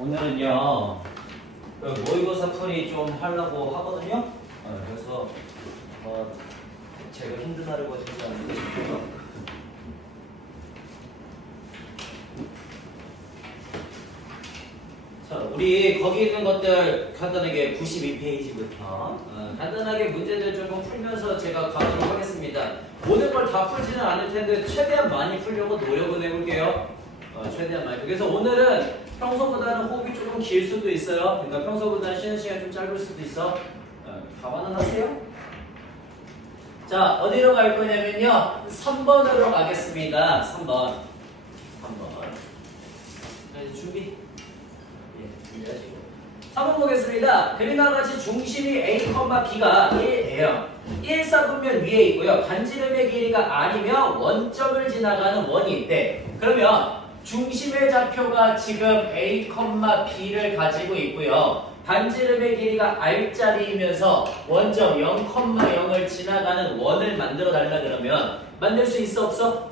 오늘은요 그 모의고사 풀이 좀 하려고 하거든요. 그래서 제가 힘든 날을 거치지 않는 싶어서 자, 우리 거기 있는 것들 간단하게 92페이지부터 간단하게 문제들 조금 풀면서 제가 가도록 하겠습니다. 모든 걸 다 풀지는 않을 텐데 최대한 많이 풀려고 노력을 해볼게요. 최대한 많이. 그래서 오늘은 평소보다는 호흡이 조금 길 수도 있어요. 그러니까 평소보다는 쉬는 시간이 좀 짧을 수도 있어. 감안은 하세요. 자, 어디로 갈 거냐면요. 3번으로 가겠습니다. 3번. 자, 이제 준비. 예, 준비하시고. 3번 보겠습니다. 그림과 같이 중심이 A, B가 1이에요. 1사분면 위에 있고요. 반지름의 길이가 R이며 원점을 지나가는 원이 있대. 그러면 중심의 좌표가 지금 A, B를 가지고 있고요. 반지름의 길이가 R자리이면서 원점 0,0을 지나가는 원을 만들어 달라 그러면 만들 수 있어 없어?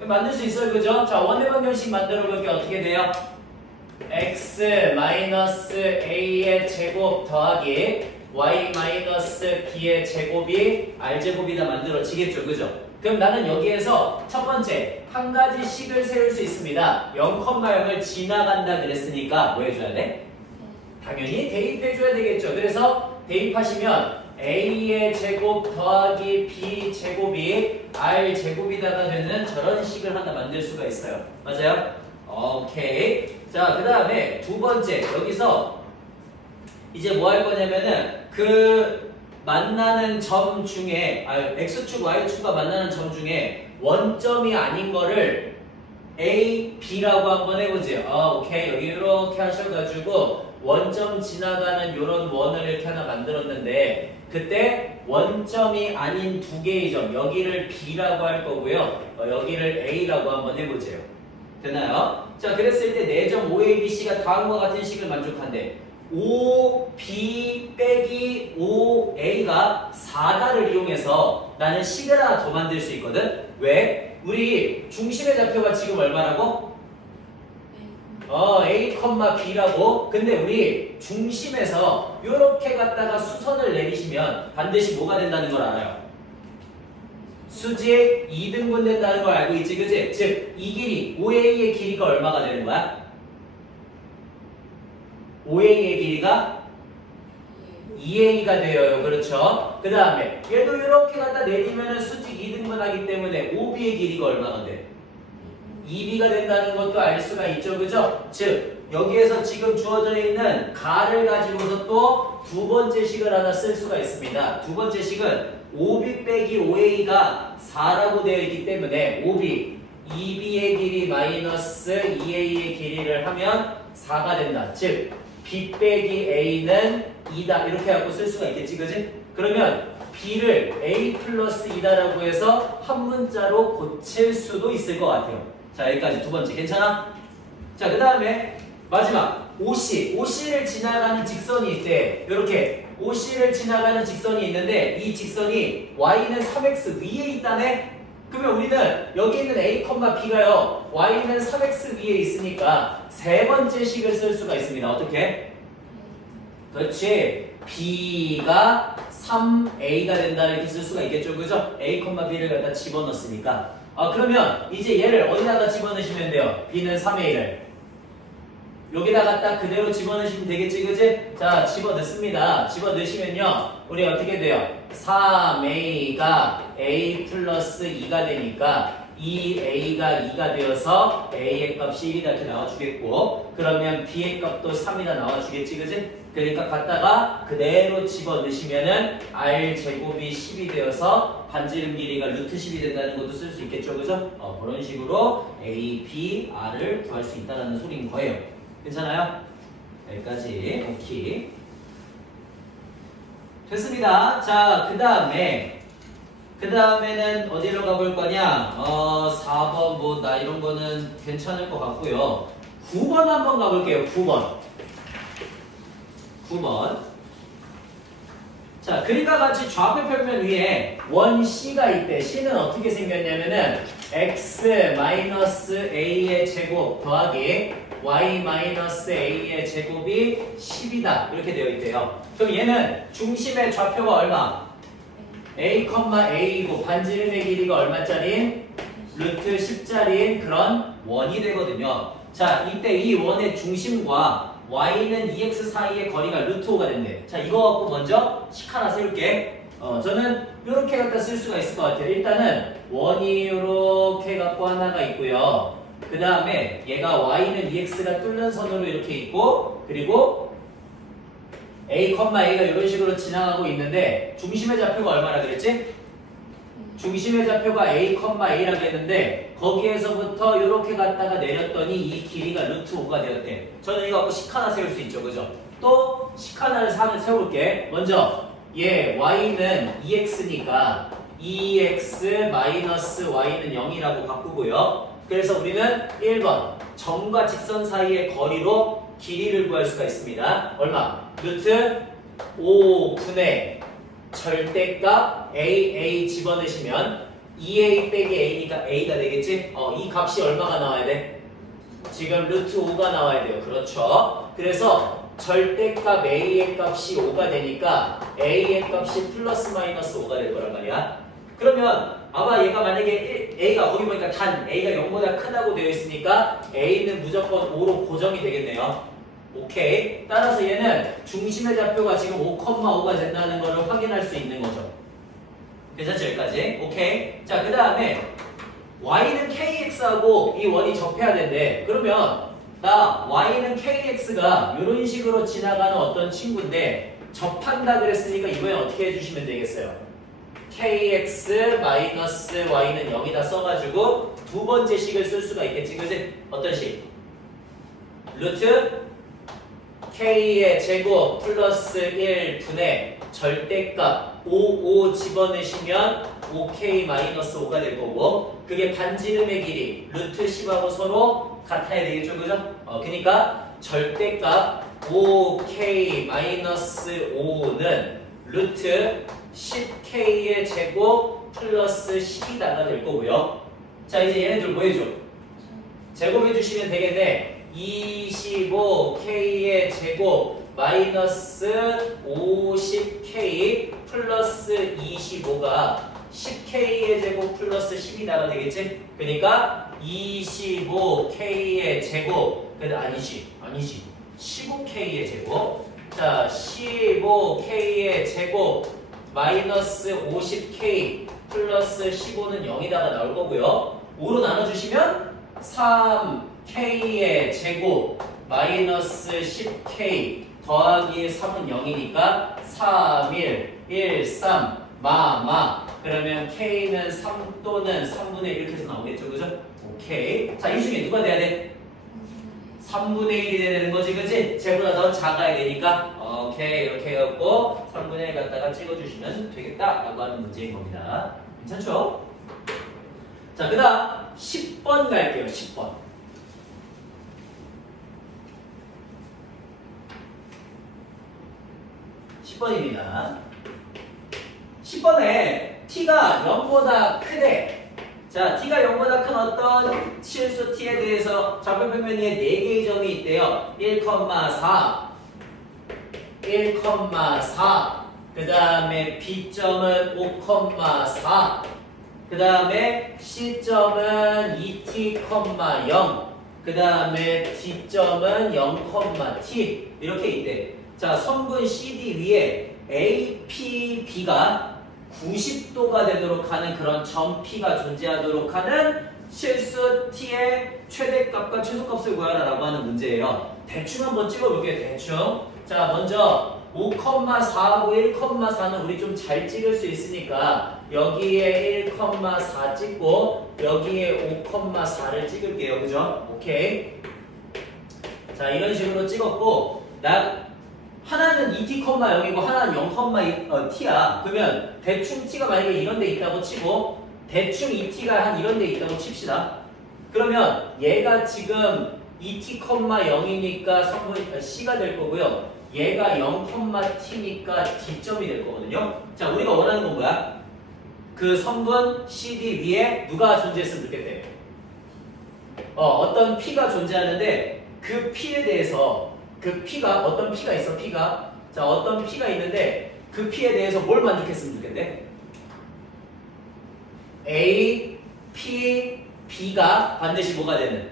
만들 수 있어요, 그죠? 자, 원의 방정식 만들어 볼게요. 어떻게 돼요? x-a의 제곱 더하기 y-b의 제곱이 r제곱이다 만들어지겠죠, 그죠? 그럼 나는 여기에서 첫 번째 한 가지 식을 세울 수 있습니다. 0,0을 지나간다 그랬으니까 뭐 해줘야 돼? 당연히 대입해줘야 되겠죠. 그래서 대입하시면 a의 제곱 더하기 b 제곱이 r 제곱이다가 되는 저런 식을 하나 만들 수가 있어요. 맞아요? 오케이. 자, 그 다음에 두 번째 여기서 이제 뭐 할 거냐면은 그 만나는 점 중에 x축, y축과 만나는 점 중에 원점이 아닌 거를 a, b라고 한번 해보죠. 오케이. 여기 이렇게 하셔가지고 원점 지나가는 요런 원을 이렇게 하나 만들었는데 그때 원점이 아닌 두 개의 점 여기를 b라고 할 거고요. 여기를 a라고 한번 해보죠. 되나요? 자, 그랬을 때 4점 5ABC가 다음과 같은 식을 만족한대. 5B 빼기 5A가 4다를 이용해서 나는 식을 하나 더 만들 수 있거든? 왜? 우리 중심의 좌표가 지금 얼마라고? A, B라고. 근데 우리 중심에서 이렇게 갖다가 수선을 내리시면 반드시 뭐가 된다는 걸 알아요. 수직 2등분 된다는 걸 알고 있지, 그치? 즉, 이 길이, 5A의 길이가 얼마가 되는 거야? 5A의 길이가 2A가 되어요. 그렇죠? 그 다음에 얘도 이렇게 갖다 내리면 수직 2등분 하기 때문에 5B의 길이가 얼마가 돼? 2B가 된다는 것도 알 수가 있죠. 그죠? 즉, 여기에서 지금 주어져 있는 가를 가지고서 또 두 번째 식을 하나 쓸 수가 있습니다. 두 번째 식은 5B 빼기 5A가 4라고 되어 있기 때문에 5B, 2B의 길이 마이너스 2A의 길이를 하면 4가 된다. 즉, B 빼기 A는 2다. 이렇게 하고 쓸 수가 있겠지, 그지? 그러면 B를 A 플러스 2다라고 해서 한 문자로 고칠 수도 있을 것 같아요. 자, 여기까지 두 번째. 괜찮아? 자, 그 다음에 마지막. OC를 지나가는 직선이 있대. 이렇게 OC를 지나가는 직선이 있는데 이 직선이 Y는 3X 위에 있다네? 그러면 우리는 여기 있는 A, B가요. Y는 3X 위에 있으니까 세 번째 식을 쓸 수가 있습니다. 어떻게? 그렇지. B가 3A가 된다 이렇게 쓸 수가 있겠죠. 그죠? A, B를 갖다 집어넣었으니까. 그러면 이제 얘를 어디다가 집어넣으시면 돼요? B는 3A를. 여기다가 딱 그대로 집어넣으시면 되겠지, 그지? 자, 집어넣습니다. 집어넣으시면요, 우리 어떻게 돼요? 3A가 A 플러스 2가 되니까 2A가 2가 되어서 A의 값이 1이다 이렇게 나와주겠고, 그러면 B의 값도 3이다 나와주겠지, 그지? 그러니까 갖다가 그대로 집어넣으시면은 R 제곱이 10이 되어서 반지름 길이가 루트 10이 된다는 것도 쓸 수 있겠죠, 그죠? 그런 식으로 A, B, R을 구할 수 있다는 소리인 거예요. 괜찮아요? 여기까지. 오케이. 됐습니다. 자, 그 다음에는 어디로 가볼 거냐? 4번 뭐 나 이런 거는 괜찮을 것 같고요. 9번 한번 가볼게요. 9번. 자, 그림과 같이 좌표 평면 위에 원 C가 있대. C는 어떻게 생겼냐면은 x-a의 제곱 더하기 y-a의 제곱이 10이다. 이렇게 되어 있대요. 그럼 얘는 중심의 좌표가 얼마? a,a이고 반지름의 길이가 얼마짜리? 루트 10짜리인 그런 원이 되거든요. 자, 이때 이 원의 중심과 y는 2x 사이의 거리가 루트 5가 된대. 자, 이거 갖고 먼저 식 하나 세울게. 저는 이렇게 갖다 쓸 수가 있을 것 같아요. 일단은 원이 이렇게 갖고 하나가 있고요. 그 다음에 얘가 y는 2x가 뚫는 선으로 이렇게 있고, 그리고 a,a가 이런 식으로 지나가고 있는데 중심의 좌표가 얼마나 그랬지? 중심의 좌표가 a,a라고 했는데 거기에서부터 이렇게 갔다가 내렸더니 이 길이가 루트 5가 되었대. 저는 이거 갖고 식 하나 세울 수 있죠. 그죠? 또 식 하나를 세울게. 먼저 얘 y는 2x니까 2x 마이너스 y는 0이라고 바꾸고요. 그래서 우리는 1번 점과 직선 사이의 거리로 길이를 구할 수가 있습니다. 얼마? 루트 5분의 절대값 a 집어넣으시면 2a 빼기 a니까 a가 되겠지? 이 값이 얼마가 나와야 돼? 지금 루트 5가 나와야 돼요. 그렇죠? 그래서 절대값 a의 값이 5가 되니까 a의 값이 플러스 마이너스 5가 될 거란 말이야. 그러면 아마 얘가 만약에 a가 거기 보니까 단 a가 0보다 크다고 되어 있으니까 a는 무조건 5로 고정이 되겠네요. 오케이. 따라서 얘는 중심의 좌표가 지금 5,5가 된다는 것을 확인할 수 있는 거죠. 괜찮죠? 여기까지. 오케이. 자, 그 다음에 y는 kx하고 이 원이 접해야 된대. 그러면 나 y는 kx가 이런 식으로 지나가는 어떤 친구인데 접한다 그랬으니까 이번에 어떻게 해주시면 되겠어요? kx 마이너스 y는 0이다 써가지고 두 번째 식을 쓸 수가 있겠지. 그치? 어떤 식? 루트 k의 제곱 플러스 1분의 절대값 5 집어넣으시면 5k 마이너스 5가 될 거고 그게 반지름의 길이 루트 10하고 서로 같아야 되겠죠. 그죠? 그러니까 절대값 5k 마이너스 5는 루트 10k의 제곱 플러스 10이다가 될 거고요. 자, 이제 얘네들 뭐 해줘? 제곱해 주시면 되겠네. 25k의 제곱 마이너스 50k 플러스 25가 10k의 제곱 플러스 10이다가 되겠지? 그러니까 25k의 제곱 아니지 15k의 제곱. 자, 15k의 제곱 마이너스 50k 플러스 15는 0이다가 나올 거고요. 5로 나눠주시면 3k의 제곱 마이너스 10k 더하기 3은 0이니까 3, 1, 3, 마. 그러면 k는 3 또는 3분의 1 이렇게 해서 나오겠죠. 그죠? 오케이. 자, 이 중에 누가 돼야 돼? 3분의 1이 돼야 되는 거지. 그치? 쟤보다 더 작아야 되니까 오케이. 이렇게 해갖고 3분의 1 갖다가 찍어주시면 되겠다 라고 하는 문제인 겁니다. 괜찮죠? 자, 그 다음 10번 갈게요. 10번. 10번입니다. 10번에 t가 0보다 크대. 자, t가 0보다 큰 어떤 실수 t에 대해서 좌표평면 위에 4개의 점이 있대요. 1,4 1,4 그 다음에 b점은 5,4 그 다음에 c점은 2t,0 그 다음에 d점은 0,t 이렇게 있대. 자, 선분 CD 위에 APB가 90도가 되도록 하는 그런 점 P가 존재하도록 하는 실수 T의 최대값과 최소값을 구하라라고 하는 문제예요. 대충 한번 찍어볼게요. 대충. 자, 먼저 5,4하고 1,4는 우리 좀 잘 찍을 수 있으니까 여기에 1,4 찍고 여기에 5,4를 찍을게요. 그죠? 오케이. 자, 이런 식으로 찍었고 하나는 2t,0이고 하나는 0,t야. 그러면 대충 t가 만약에 이런 데 있다고 치고 대충 2t가 한 이런 데 있다고 칩시다. 그러면 얘가 지금 2t,0이니까 성분 c가 될 거고요. 얘가 0,t니까 d점이 될 거거든요. 자, 우리가 원하는 건 뭐야? 그 성분 CD 위에 누가 존재했으면 좋겠대? 어떤 P가 존재하는데 그 P에 대해서 그 P가 어떤 P가 있어 P가 자 어떤 P가 있는데 그 P에 대해서 뭘 만족했으면 좋겠대? A, P, B가 반드시 뭐가 되는?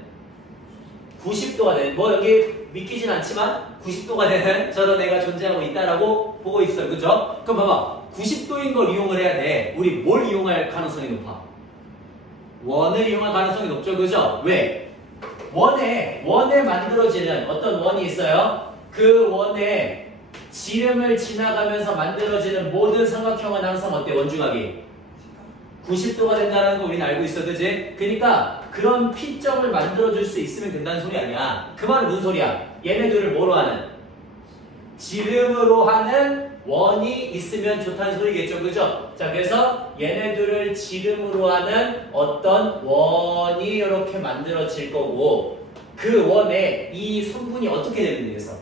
90도가 되는 뭐 여기 믿기진 않지만 90도가 되는 저런 애가 존재하고 있다라고 보고 있어요. 그죠? 그럼 봐봐 90도인 걸 이용을 해야 돼. 우리 뭘 이용할 가능성이 높아? 원을 이용할 가능성이 높죠. 그죠? 왜? 원에 만들어지는 어떤 원이 있어요. 그 원에 지름을 지나가면서 만들어지는 모든 삼각형은 항상 어때? 원중하기 90도가 된다는 거 우리는 알고 있어. 그지? 그러니까 그런 P점을 만들어줄 수 있으면 된다는 소리 아니야. 그 말은 무슨 소리야? 얘네들을 뭐로 하는? 지름으로 하는 원이 있으면 좋다는 소리겠죠. 그죠? 자, 그래서 얘네들을 지름으로 하는 어떤 원이 이렇게 만들어질 거고 그 원에 이 성분이 어떻게 되는 데에서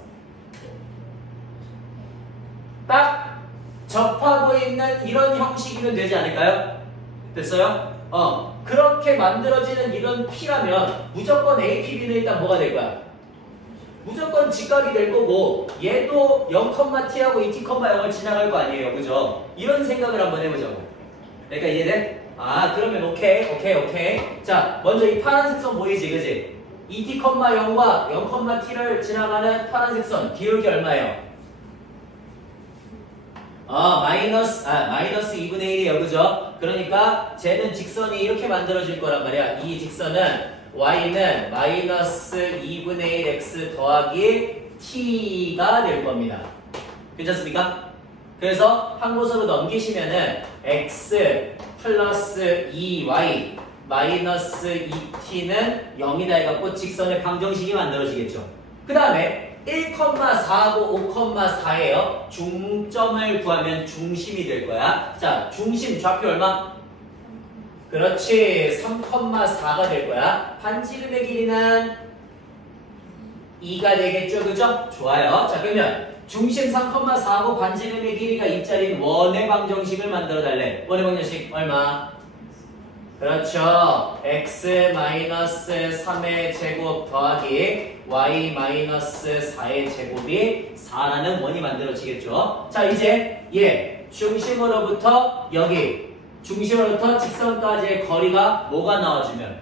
딱 접하고 있는 이런 형식이면 되지 않을까요? 됐어요? 그렇게 만들어지는 이런 P라면 무조건 A, P, B는 일단 뭐가 될 거야? 무조건 직각이 될 거고 얘도 0,t하고 2t,0을 지나갈 거 아니에요. 그죠? 이런 생각을 한번 해보자고. 그러니까 이해돼? 아 그러면 오케이. 자 먼저 이 파란색 선 보이지? 그지? 2t,0과 0,t를 지나가는 파란색 선 기울기 얼마예요? 마이너스 2분의 1이에요. 그죠? 그러니까 쟤는 직선이 이렇게 만들어질 거란 말이야. 이 직선은 y는 마이너스 2분의 1 x 더하기 t가 될 겁니다. 괜찮습니까? 그래서 한 곳으로 넘기시면은 x 플러스 2y 마이너스 2t는 0이다 해갖고 직선의 방정식이 만들어지겠죠. 그 다음에 1,4하고 5,4예요. 중점을 구하면 중심이 될 거야. 자, 중심 좌표 얼마? 그렇지. 3,4가 될 거야. 반지름의 길이는 2가 되겠죠. 그죠? 좋아요. 자, 그러면 중심 3,4하고 반지름의 길이가 2짜리인 원의 방정식을 만들어 달래. 원의 방정식 얼마? 그렇죠. x-3의 제곱 더하기 y-4의 제곱이 4라는 원이 만들어지겠죠. 자, 이제 얘 중심으로부터 여기 중심으로부터 직선까지의 거리가 뭐가 나와주면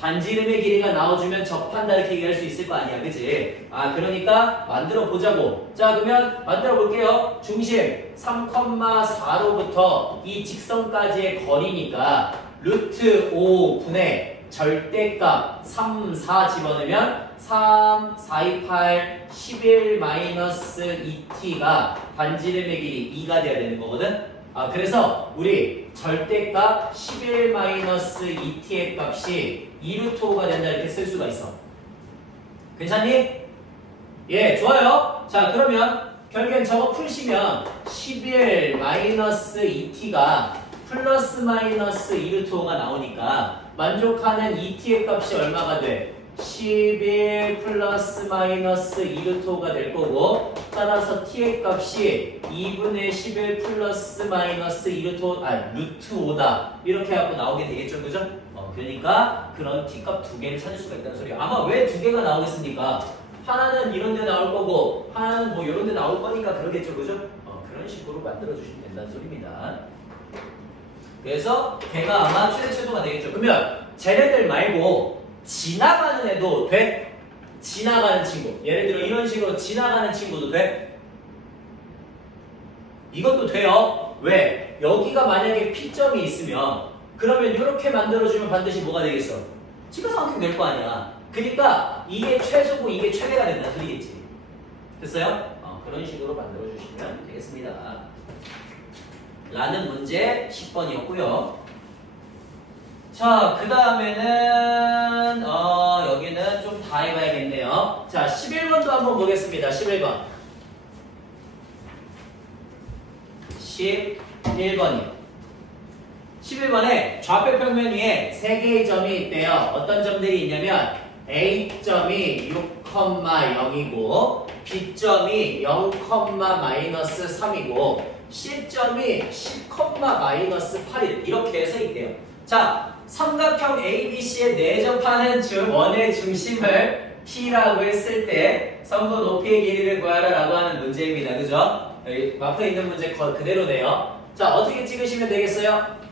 반지름의 길이가 나와주면 접한다 이렇게 얘기할 수 있을 거 아니야. 그치? 그러니까 만들어 보자고. 자, 그러면 만들어 볼게요. 중심 3,4로부터 이 직선까지의 거리니까 루트 5분의 절대값 3, 4 집어넣으면 3, 4, 2, 8, 11 마이너스 2t가 반지름의 길이 2가 돼야 되는 거거든. 그래서 우리 절대값 11 마이너스 2t의 값이 2루트 5가 된다 이렇게 쓸 수가 있어. 괜찮니? 예, 좋아요. 자, 그러면 결국엔 저거 풀시면 11 마이너스 2t가 플러스 마이너스 2루트 5가 나오니까 만족하는 2t의 값이 얼마가 돼? 11 플러스 마이너스 2루트 5가 될 거고 따라서 t의 값이 2분의 11 플러스 마이너스 2루트 5, 루트 5다 이렇게 하고 나오게 되겠죠. 그죠? 그러니까 그런 t값 두 개를 찾을 수가 있다는 소리야. 아마 왜 두 개가 나오겠습니까? 하나는 이런 데 나올 거고 하나는 뭐 이런 데 나올 거니까 그러겠죠. 그죠? 그런 식으로 만들어 주시면 된다는 소리입니다. 그래서 걔가 아마 최대체도가 되겠죠. 그러면 쟤네들 말고 지나가는 애도 돼? 지나가는 친구. 예를 들어 이런 식으로 지나가는 친구도 돼? 이것도 돼요. 왜? 여기가 만약에 P점이 있으면 그러면 이렇게 만들어주면 반드시 뭐가 되겠어? 직각삼각형 될 거 아니야. 그러니까 이게 최소고 이게 최대가 된다는 소리겠지. 됐어요? 그런 식으로 만들어주시면 되겠습니다. 라는 문제 10번이었고요. 자, 그 다음에는 여기는 좀 다 해봐야겠네요. 자, 11번도 한번 보겠습니다. 11번. 11번이요. 11번에 좌표 평면 위에 3개의 점이 있대요. 어떤 점들이 있냐면 A점이 6,0이고 B점이 0,-3이고 C점이 10,-8 이렇게 해서 있대요. 자, 삼각형 ABC에 내접하는 원의 중심을 P라고 했을 때 선분 높이의 길이를 구하라라고 하는 문제입니다. 그죠? 여기 앞에 있는 문제 그대로네요. 자, 어떻게 찍으시면 되겠어요?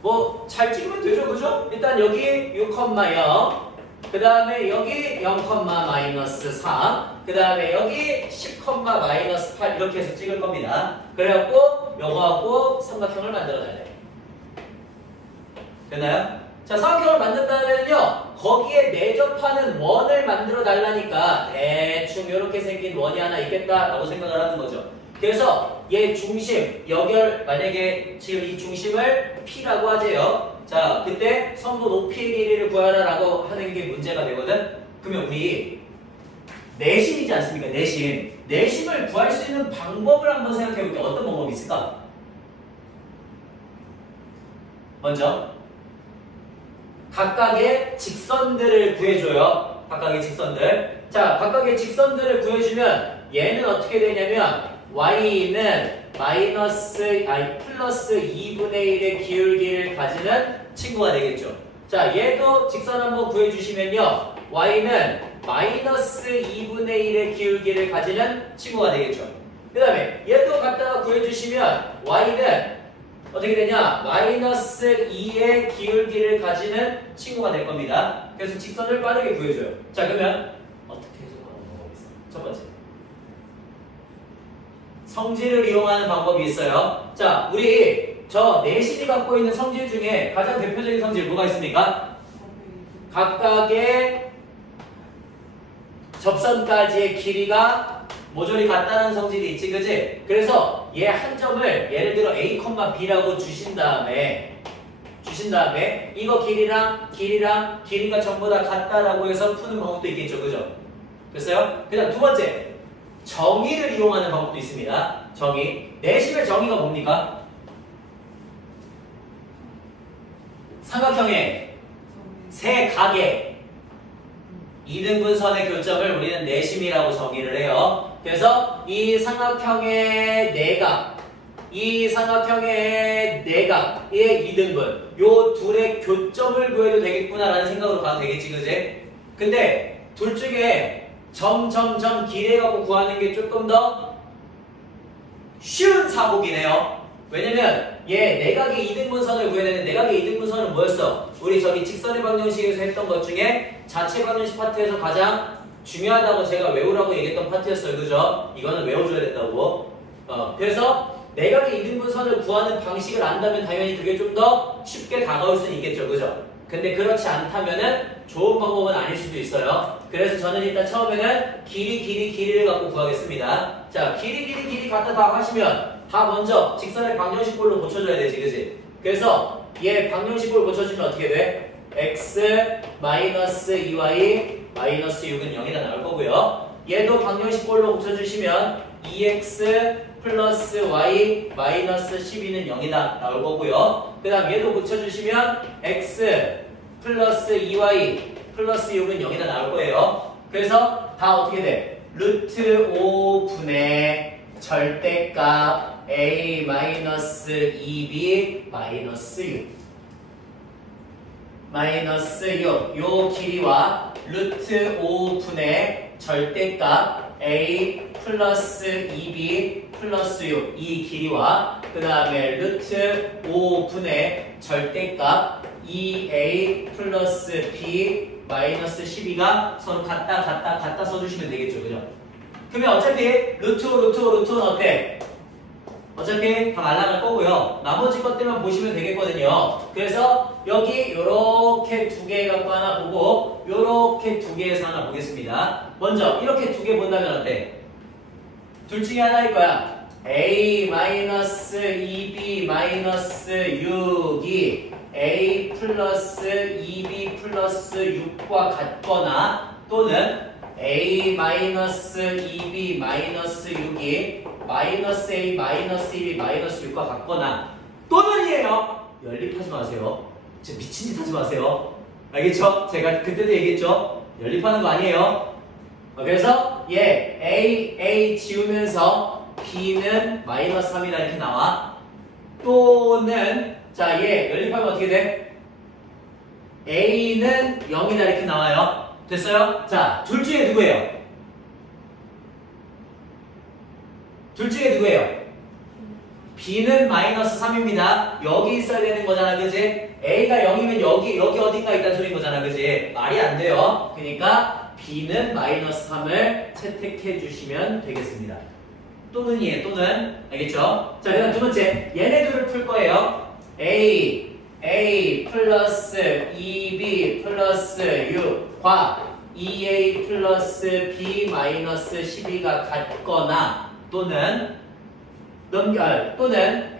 뭐 잘 찍으면 되죠, 그죠? 일단 여기 6,0, 그 다음에 여기 0,-3, 그 다음에 여기 10,-8 이렇게 해서 찍을 겁니다. 그래갖고 요거하고 삼각형을 만들어놔야 돼요. 됐나요? 자, 삼각형을 만든 다음에는요, 거기에 내접하는 원을 만들어 달라니까 대충 이렇게 생긴 원이 하나 있겠다라고 생각을 하는 거죠. 그래서 얘 중심, 여결, 만약에 지금 이 중심을 P라고 하재요. 자, 그때 선분 높이의 길이를 구하라라고 하는 게 문제가 되거든. 그러면 우리 내심이지 않습니까? 내심. 내심을 구할 수 있는 방법을 한번 생각해 볼게요. 어떤 방법이 있을까? 먼저 각각의 직선들을 구해줘요. 각각의 직선들. 자, 각각의 직선들을 구해주면 얘는 어떻게 되냐면 y는 플러스 2분의 1의 기울기를 가지는 친구가 되겠죠. 자, 얘도 직선 한번 구해주시면요. y는 마이너스 2분의 1의 기울기를 가지는 친구가 되겠죠. 그 다음에 얘도 갖다가 구해주시면 y는 어떻게 되냐? 마이너스 2의 기울기를 가지는 친구가 될 겁니다. 그래서 직선을 빠르게 구해줘요. 자, 그러면 어떻게 해석하는 방법이 있어요? 첫 번째. 성질을 이용하는 방법이 있어요. 자, 우리 저 내신이 갖고 있는 성질 중에 가장 대표적인 성질 뭐가 있습니까? 각각의 접선까지의 길이가 모조리 같다는 성질이 있지, 그지? 그래서 얘 한 점을 예를 들어 A, B라고 주신 다음에 이거 길이랑 길이가 전부 다 같다라고 해서 푸는 방법도 있겠죠, 그죠? 됐어요? 그 다음 두 번째, 정의를 이용하는 방법도 있습니다. 정의. 내심의 정의가 뭡니까? 삼각형의 세 각의 이등분선의 교점을 우리는 내심이라고 정의를 해요. 그래서 이 삼각형의 내각, 이 삼각형의 내각의 이등분, 요 둘의 교점을 구해도 되겠구나라는 생각으로 가도 되겠지, 그지? 근데 둘 중에 점 길이해갖고 구하는 게 조금 더 쉬운 사고이네요. 왜냐면 얘 내각의 이등분선을 구해야 되는데 내각의 이등분선은 뭐였어? 우리 저기 직선의 방정식에서 했던 것 중에 자체 방정식 파트에서 가장 중요하다고 제가 외우라고 얘기했던 파트였어요. 그죠? 이거는 외워줘야 된다고. 그래서 내각의 이등분선을 구하는 방식을 안다면 당연히 그게 좀 더 쉽게 다가올 수는 있겠죠. 그죠? 근데 그렇지 않다면은 좋은 방법은 아닐 수도 있어요. 그래서 저는 일단 처음에는 길이를 갖고 구하겠습니다. 자, 길이 갖다 다 하시면 다 먼저 직선의 방정식꼴로 고쳐줘야 되지, 그지? 그래서 얘 방정식꼴 고쳐주면 어떻게 돼? x 마이너스 2y 마이너스 6은 0이다 나올 거고요. 얘도 방정식꼴로 고쳐주시면 2x 플러스 y 마이너스 12는 0이다 나올 거고요. 그 다음 얘도 고쳐주시면 x 플러스 2y 플러스 6은 0이다 나올 거예요. 그래서 다 어떻게 돼? 루트 5분의 절대값 a 마이너스 2b 마이너스 6 마이너스 6 요 길이와 루트 5분의 절대값 a 플러스 2b 플러스 6 이 길이와 그 다음에 루트 5분의 절대값 2a 플러스 b 마이너스 12가 서로 같다 써주시면 되겠죠, 그죠? 그러면 어차피 루트는 어때? 어차피 다 날아갈 거고요. 나머지 것들만 보시면 되겠거든요. 그래서 여기 요렇게 두 개 갖고 하나 보고 요렇게 두 개에서 하나 보겠습니다. 먼저 이렇게 두 개 본다면 어때? 둘 중에 하나일 거야. a 마이너스 2b 마이너스 6이 a 플러스 2b 플러스 6과 같거나 또는 a 마이너스 2b 마이너스 6이 마이너스 a 마이너스 2b 마이너스 6과 같거나 또는이에요. 연립하지 마세요. 진짜 미친 짓 하지 마세요. 알겠죠? 제가 그때도 얘기했죠? 연립하는 거 아니에요. 그래서 얘 a 지우면서 b는 마이너스 3이다 이렇게 나와. 또는 자, 얘 연립하면 어떻게 돼? A는 0이다 이렇게 나와요. 됐어요? 자, 둘 중에 누구예요? 둘 중에 누구예요? B는 마이너스 3입니다. 여기 있어야 되는 거잖아, 그지? A가 0이면 여기 어딘가 있다는 소리인 거잖아, 그지? 말이 안 돼요. 그러니까 B는 마이너스 3을 채택해 주시면 되겠습니다. 또는이에요, 또는. 알겠죠? 자, 그다음 두 번째. 얘네들을 풀 거예요. A 플러스 2B 플러스 6과 2A 플러스 B 마이너스 12가 같거나 또는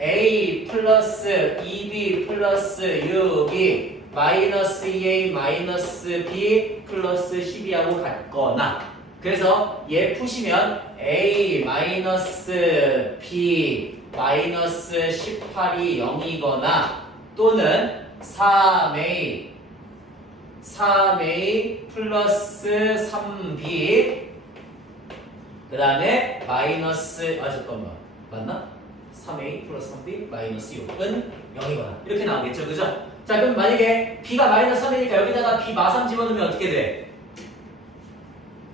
A 플러스 2B 플러스 6이 마이너스 2A 마이너스 B 플러스 12하고 같거나 그래서 얘 푸시면 A 마이너스 B 마이너스 18이 0이거나 또는 3A 플러스 3B 그 다음에 마이너스 잠깐만 맞나? 3A 플러스 3B 마이너스 6은 0이거나 이렇게 나오겠죠, 그죠? 자, 그럼 만약에 B가 마이너스 3이니까 여기다가 B 마삼 집어넣으면 어떻게 돼?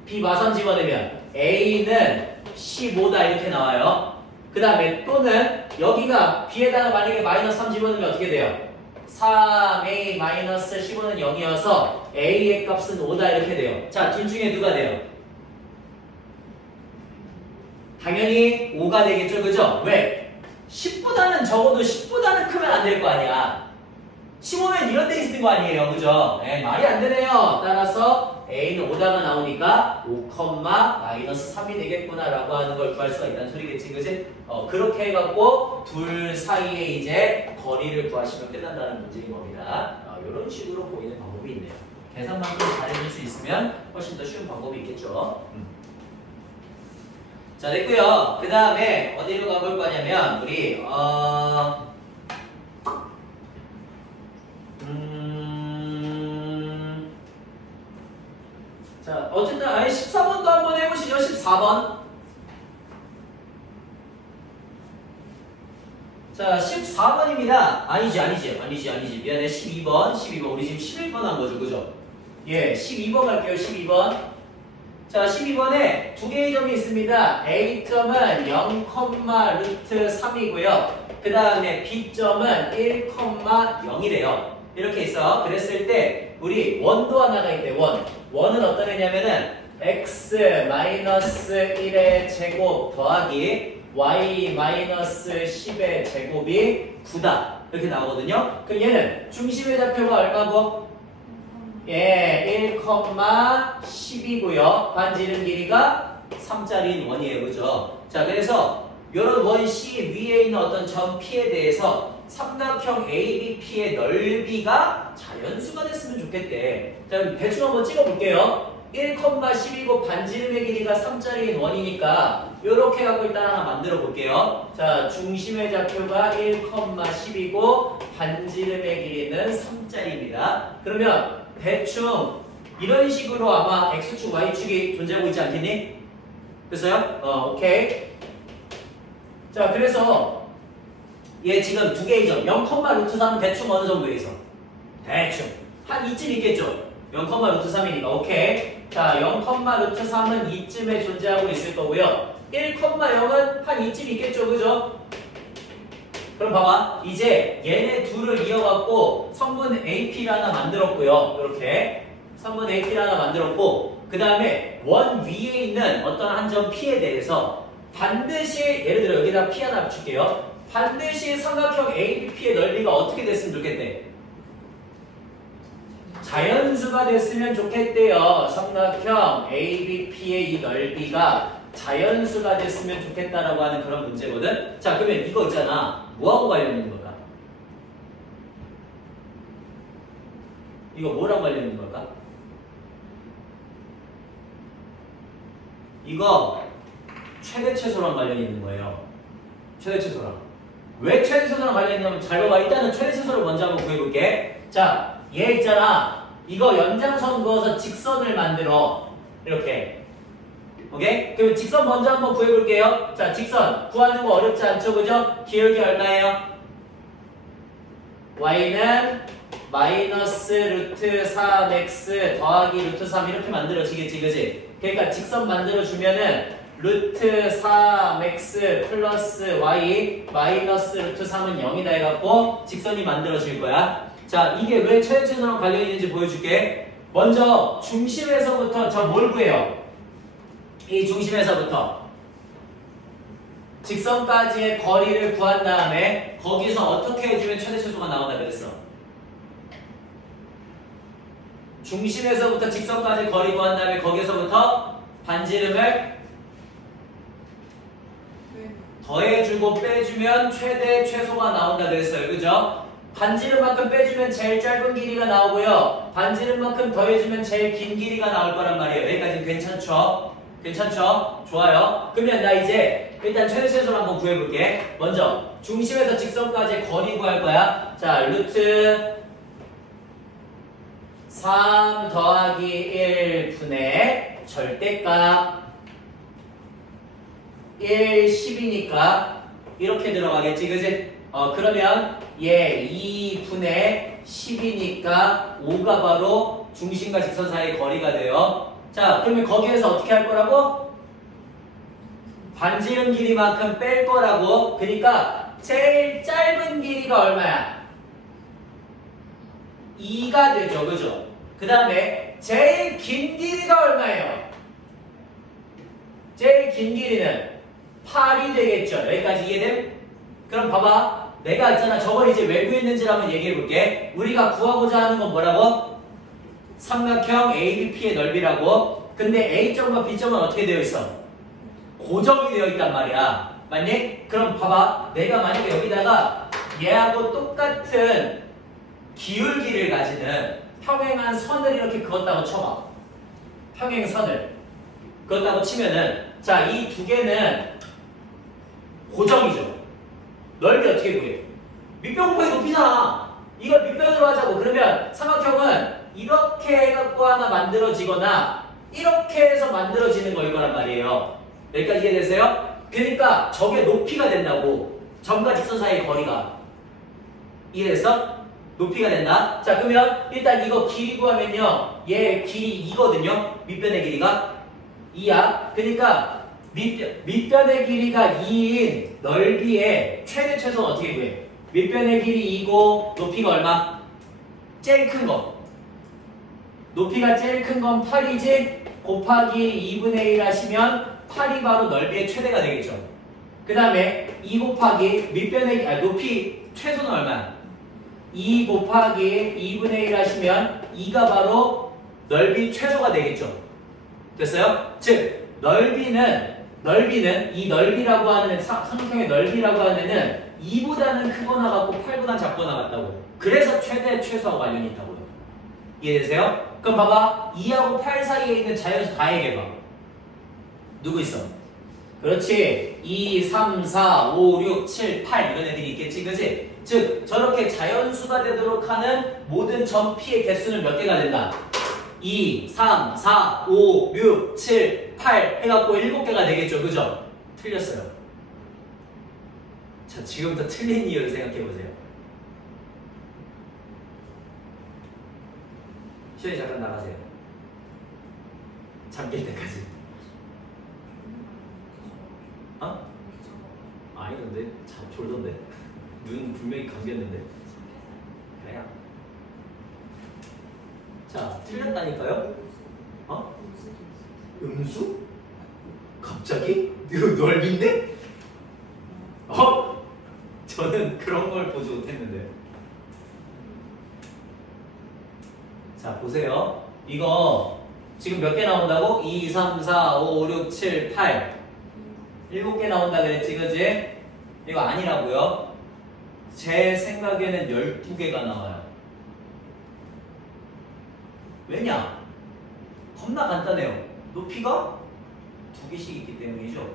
B 마삼 집어넣으면 A는 15다 이렇게 나와요. 그 다음에 또는 여기가 B에다가 만약에 마이너스 3 집어넣으면 어떻게 돼요? 3A 마이너스 15는 0이어서 A의 값은 5다 이렇게 돼요. 자, 둘 중에 누가 돼요? 당연히 5가 되겠죠, 그죠? 왜? 10보다는 적어도 10보다는 크면 안 될 거 아니야. 15면 이런 데 있는 거 아니에요, 그죠? 네, 말이 안 되네요. 따라서 A는 5다가 나오니까 5, 마이너스 3이 되겠구나 라고 하는 걸 구할 수가 있다는 소리겠지, 그지? 그렇게 해갖고 둘 사이에 이제 거리를 구하시면 끝난다는 문제인 겁니다. 이런 식으로 보이는 방법이 있네요. 계산만큼 잘해줄 수 있으면 훨씬 더 쉬운 방법이 있겠죠. 자, 됐고요. 그 다음에 어디로 가볼 거냐면 우리 자, 어쨌든 14번도 한번 해보시죠. 14번. 자, 14번입니다. 아니지. 미안해. 12번. 우리 지금 11번 한 거죠, 그죠? 예, 12번 갈게요. 12번. 자, 12번에 두 개의 점이 있습니다. A점은 0,√3이고요. 그 다음에 B점은 1,0이래요. 이렇게 있어. 그랬을 때 우리 원도 하나가 있대. 원은 어떤 애냐면은 x-1의 제곱 더하기 y-10의 제곱이 9다. 이렇게 나오거든요. 그럼 얘는 중심의 좌표가 얼마고? 예, 1,10이고요. 반지름 길이가 3짜리인 원이에요. 그죠? 자, 그래서 이런 원 C 위에 있는 어떤 점 P에 대해서 삼각형 ABP의 넓이가 자연수가 됐으면 좋겠대. 자, 그럼 대충 한번 찍어볼게요. 1,10이고 반지름의 길이가 3짜리인 원이니까 이렇게 갖고 일단 하나 만들어 볼게요. 자, 중심의 좌표가 1,10이고 반지름의 길이는 3짜리입니다. 그러면 대충 이런 식으로 아마 X축, Y축이 존재하고 있지 않겠니? 됐어요? 오케이. 자, 그래서 얘 지금 두 개의 점 0,√3은 대충 어느 정도에 있어? 대충 한 이쯤 있겠죠? 0,√3이니까 오케이. 자, 0,√3은 이쯤에 존재하고 있을 거고요. 1,0은 한 이쯤 있겠죠, 그죠? 그럼 봐봐. 이제 얘네 둘을 이어갖고 성분 AP를 하나 만들었고요. 이렇게 성분 AP를 하나 만들었고 그 다음에 원 위에 있는 어떤 한 점 P에 대해서 반드시 예를 들어 여기다 P 하나 붙일게요. 반드시 삼각형 ABP의 넓이가 어떻게 됐으면 좋겠대? 자연수가 됐으면 좋겠대요. 삼각형 ABP의 이 넓이가 자연수가 됐으면 좋겠다라고 하는 그런 문제거든. 자, 그러면 이거 있잖아. 뭐하고 관련 있는 걸까? 이거 뭐랑 관련 있는 걸까? 이거 최대최소랑 관련이 있는 거예요. 최대최소랑. 왜 최대최소랑 관련이 있냐면 잘 봐봐. 일단은 최대최소를 먼저 한번 구해볼게. 자, 얘 있잖아. 이거 연장선 그어서 직선을 만들어. 이렇게. 오케이? 그럼 직선 먼저 한번 구해볼게요. 자, 직선 구하는 거 어렵지 않죠, 그죠? 기울기 얼마예요? y는 마이너스 루트 3x 더하기 루트 3 이렇게 만들어지겠지, 그지? 그러니까 직선 만들어주면은 루트 3x 플러스 y 마이너스 루트 3은 0이다 해갖고 직선이 만들어질 거야. 자, 이게 왜 최대치수랑 관련이 있는지 보여줄게. 먼저 중심에서부터 저 뭘 구해요? 이 중심에서부터 직선까지의 거리를 구한 다음에 거기서 어떻게 해주면 최대치수가 나온다 그랬어? 중심에서부터 직선까지 거리 구한 다음에 거기서부터 반지름을 더해주고 빼주면 최대 최소가 나온다 그랬어요. 그죠? 반지름만큼 빼주면 제일 짧은 길이가 나오고요. 반지름만큼 더해주면 제일 긴 길이가 나올 거란 말이에요. 여기까지는 괜찮죠? 괜찮죠? 좋아요. 그러면 나 이제 일단 최대 최소를 한번 구해볼게. 먼저 중심에서 직선까지 거리 구할 거야. 자, 루트 3 더하기 1분의 절대값 1, 10이니까 이렇게 들어가겠지, 그지? 그러면 얘 2분의 10이니까 5가 바로 중심과 직선 사이의 거리가 돼요. 자, 그러면 거기에서 어떻게 할 거라고? 반지름 길이만큼 뺄 거라고. 그러니까 제일 짧은 길이가 얼마야? 2가 되죠, 그죠? 그 다음에 제일 긴 길이가 얼마예요? 제일 긴 길이는 8이 되겠죠. 여기까지 이해됨? 그럼 봐봐. 내가 있잖아. 저걸 이제 왜 구했는지를 한번 얘기해 볼게. 우리가 구하고자 하는 건 뭐라고? 삼각형 ABP의 넓이라고. 근데 A점과 B점은 어떻게 되어 있어? 고정이 되어 있단 말이야. 맞니? 그럼 봐봐. 내가 만약에 여기다가 얘하고 똑같은 기울기를 가지는 평행한 선을 이렇게 그었다고 쳐봐. 평행선을 그었다고 치면은 자, 이 두 개는 고정이죠. 넓이 어떻게 구해? 밑변 곱하기 높이잖아. 이걸 밑변으로 하자고. 그러면 삼각형은 이렇게 해갖고 하나 만들어지거나 이렇게 해서 만들어지는 거일 거란 말이에요. 여기까지 이해되세요? 그러니까 저게 높이가 된다고. 점과 직선 사이의 거리가. 이해됐어? 높이가 된다. 자, 그러면 일단 이거 길이 구하면요. 얘 길이 2거든요. 밑변의 길이가 2야. 그러니까 밑변의 길이가 2인 넓이의 최대 최소는 어떻게 구해? 밑변의 길이 2고 높이가 얼마? 제일 큰 거. 높이가 제일 큰 건 8이지? 곱하기 2분의 1 하시면 8이 바로 넓이의 최대가 되겠죠. 그 다음에 2 곱하기 밑변의 높이 최소는 얼마야? 2 곱하기 2분의 1 하시면 2가 바로 넓이 최소가 되겠죠. 됐어요? 즉 넓이는 이 넓이라고 하는 삼각형의 넓이라고 하는 애는 2보다는 크거나 같고 8보다는 작거나 같다고. 그래서 최대 최소하고 관련이 있다고요. 이해되세요? 그럼 봐봐. 2하고 8 사이에 있는 자연수 다 얘기해봐. 누구 있어? 그렇지. 2, 3, 4, 5, 6, 7, 8 이런 애들이 있겠지, 그지? 즉 저렇게 자연수가 되도록 하는 모든 점 P의 개수는 몇 개가 된다? 2, 3, 4, 5, 6, 7, 8 해갖고 7개가 되겠죠. 그죠? 틀렸어요. 자, 지금부터 틀린 이유를 생각해보세요. 시연이 잠깐 나가세요. 잠길 때까지. 어? 아니던데? 졸던데? 눈 분명히 감겼는데? 그래요? 자, 틀렸다니까요? 어? 음수? 갑자기? 이거 넓인데? 어? 저는 그런 걸 보지 못했는데. 자, 보세요. 이거 지금 몇 개 나온다고? 2, 3, 4, 5, 6, 7, 8 7개 나온다 그랬지, 그지? 이거 아니라고요. 제 생각에는 12개가 나와요. 왜냐? 겁나 간단해요. 높이가 2개씩 있기 때문이죠.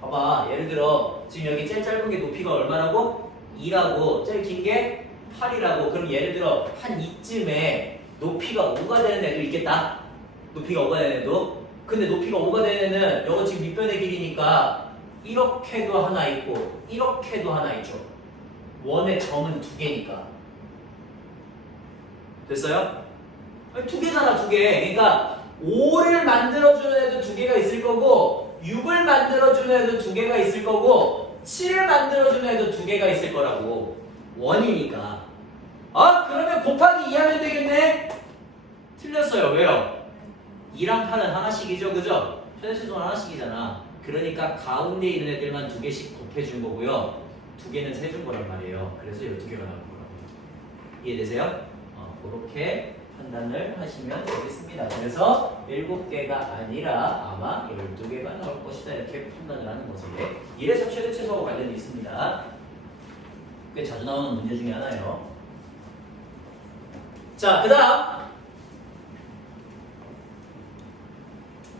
봐봐. 예를 들어 지금 여기 제일 짧은 게 높이가 얼마라고? 2라고. 제일 긴 게 8이라고. 그럼 예를 들어 한 이쯤에 높이가 5가 되는 애도 있겠다. 높이가 5가 되는 애도. 근데 높이가 5가 되는 애는 이거 지금 밑변의 길이니까 이렇게도 하나 있고 이렇게도 하나 있죠. 원의 점은 2개니까. 됐어요? 아니, 2개잖아, 2개. 그러니까 5를 만들어주는 애도 2개가 있을 거고 6을 만들어주는 애도 2개가 있을 거고 7을 만들어주는 애도 2개가 있을 거라고. 원이니까. 아, 그러면 곱하기 2 하면 되겠네? 틀렸어요. 왜요? 2랑 8은 하나씩이죠, 그죠? 최대치수는 하나씩이잖아. 그러니까 가운데 있는 애들만 2개씩 곱해준 거고요. 2개는 세준 거란 말이에요. 그래서 12개가 나온 거라고. 이해되세요? 그렇게 판단을 하시면 되겠습니다. 그래서 7개가 아니라 아마 12개가 나올 것이다. 이렇게 판단을 하는 거지. 이래서 최대 최소하고 관련이 있습니다. 꽤 자주 나오는 문제 중에 하나예요. 자, 그 다음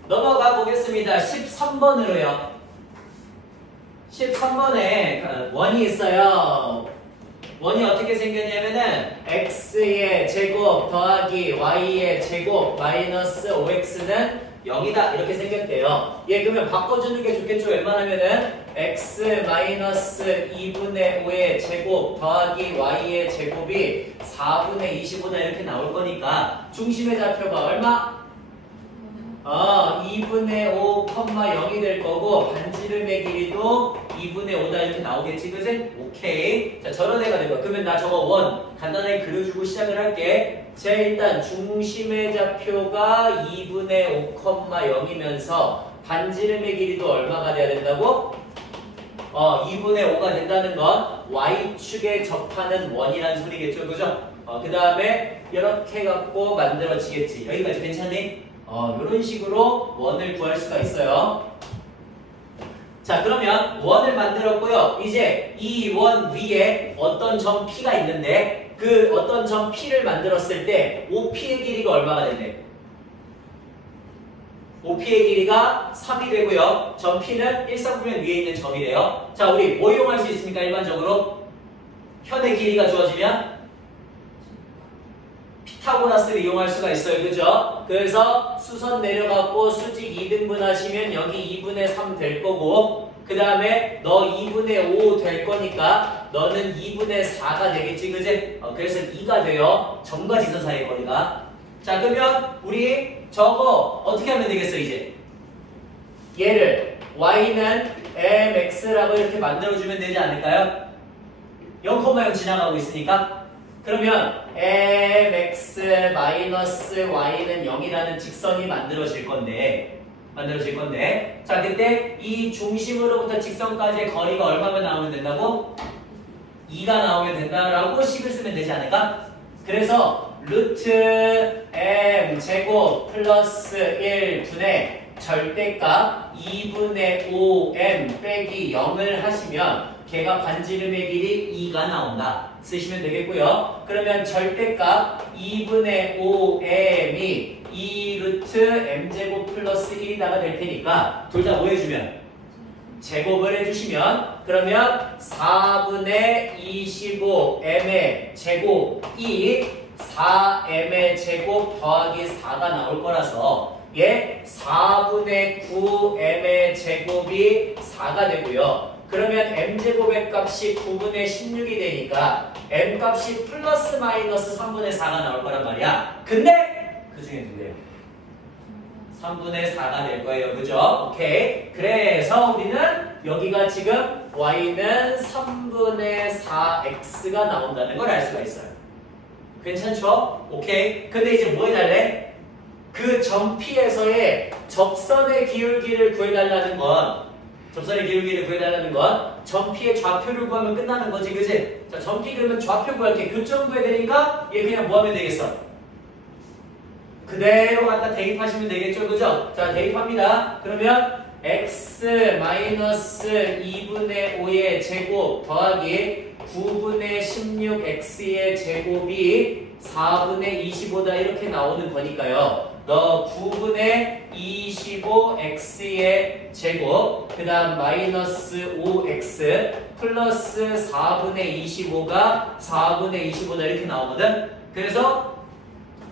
넘어가 보겠습니다. 13번으로요. 13번에 원이 있어요. 원이 어떻게 생겼냐면은 x의 제곱 더하기 y의 제곱 마이너스 5x는 0이다 이렇게 생겼대요. 예, 그러면 바꿔주는 게 좋겠죠. 웬만하면은 x 마이너스 2분의 5의 제곱 더하기 y의 제곱이 4분의 25다 이렇게 나올 거니까 중심의 좌표가 얼마? 2분의 5, 0이 될 거고 반지름의 길이도 2분의 5다 이렇게 나오겠지, 그지? 오케이. 자, 저런 애가 된 거야. 그러면 나 저거 원 간단하게 그려주고 시작을 할게. 자, 일단 중심의 좌표가 2분의 5, 0이면서 반지름의 길이도 얼마가 돼야 된다고? 2분의 5가 된다는 건 Y축에 접하는 원이라는 소리겠죠, 그죠? 그 다음에 이렇게 갖고 만들어지겠지. 여기까지 괜찮니? 이런 식으로 원을 구할 수가 있어요. 자, 그러면 원을 만들었고요. 이제 이 원 위에 어떤 점 P가 있는데 그 어떤 점 P를 만들었을 때 OP의 길이가 얼마가 된대? OP의 길이가 3이 되고요. 점 P는 일사분면 위에 있는 점이래요. 자, 우리 뭐 이용할 수 있습니까? 일반적으로 현의 길이가 주어지면 피타고라스를 이용할 수가 있어요. 그죠? 그래서 수선 내려갖고 수직 2등분 하시면 여기 2분의 3 될 거고 그 다음에 너 2분의 5 될 거니까 너는 2분의 4가 되겠지. 그지? 그래서 2가 돼요. 점과 지선 사이의 거리가. 자, 그러면 우리 저거 어떻게 하면 되겠어 이제? 얘를 y는 mx라고 이렇게 만들어주면 되지 않을까요? 0,0 지나가고 있으니까 그러면 mx 마이너스 y는 0이라는 직선이 만들어질 건데 자, 그때 이 중심으로부터 직선까지의 거리가 얼마면 나오면 된다고? 2가 나오면 된다라고 식을 쓰면 되지 않을까? 그래서 루트 m 제곱 플러스 1분의 절대값 2분의 5m 빼기 0을 하시면 걔가 반지름의 길이 2가 나온다. 쓰시면 되겠고요. 그러면 절대값 2분의 5m이 2루트 m제곱 플러스 1이다가 될 테니까 둘 다 뭐 해주면? 제곱을 해주시면 그러면 4분의 25m의 제곱이 4m의 제곱 더하기 4가 나올 거라서 얘 4분의 9m의 제곱이 4가 되고요. 그러면 m제곱의 값이 9분의 16이 되니까 m값이 플러스 마이너스 3분의 4가 나올 거란 말이야. 근데 그 중에 누구예요? 3분의 4가 될 거예요. 그죠? 오케이. 그래서 우리는 여기가 지금 y는 3분의 4x가 나온다는 걸 알 수가 있어요. 괜찮죠? 오케이. 근데 이제 뭐 해달래? 그 점 P에서의 접선의 기울기를 구해달라는 건 점 P의 좌표를 구하면 끝나는 거지, 그지? 자, 점 P 그러면 좌표 구할게. 교점 구해야 되니까 얘 그냥 뭐 하면 되겠어? 그대로 갖다 대입하시면 되겠죠, 그죠? 자, 대입합니다. 그러면 x 마이너스 2분의 5의 제곱 더하기 9분의 16x의 제곱이 4분의 25다 이렇게 나오는 거니까요. 너 9분의 25x의 제곱 그 다음 마이너스 5x 플러스 4분의 25가 4분의 25다 이렇게 나오거든. 그래서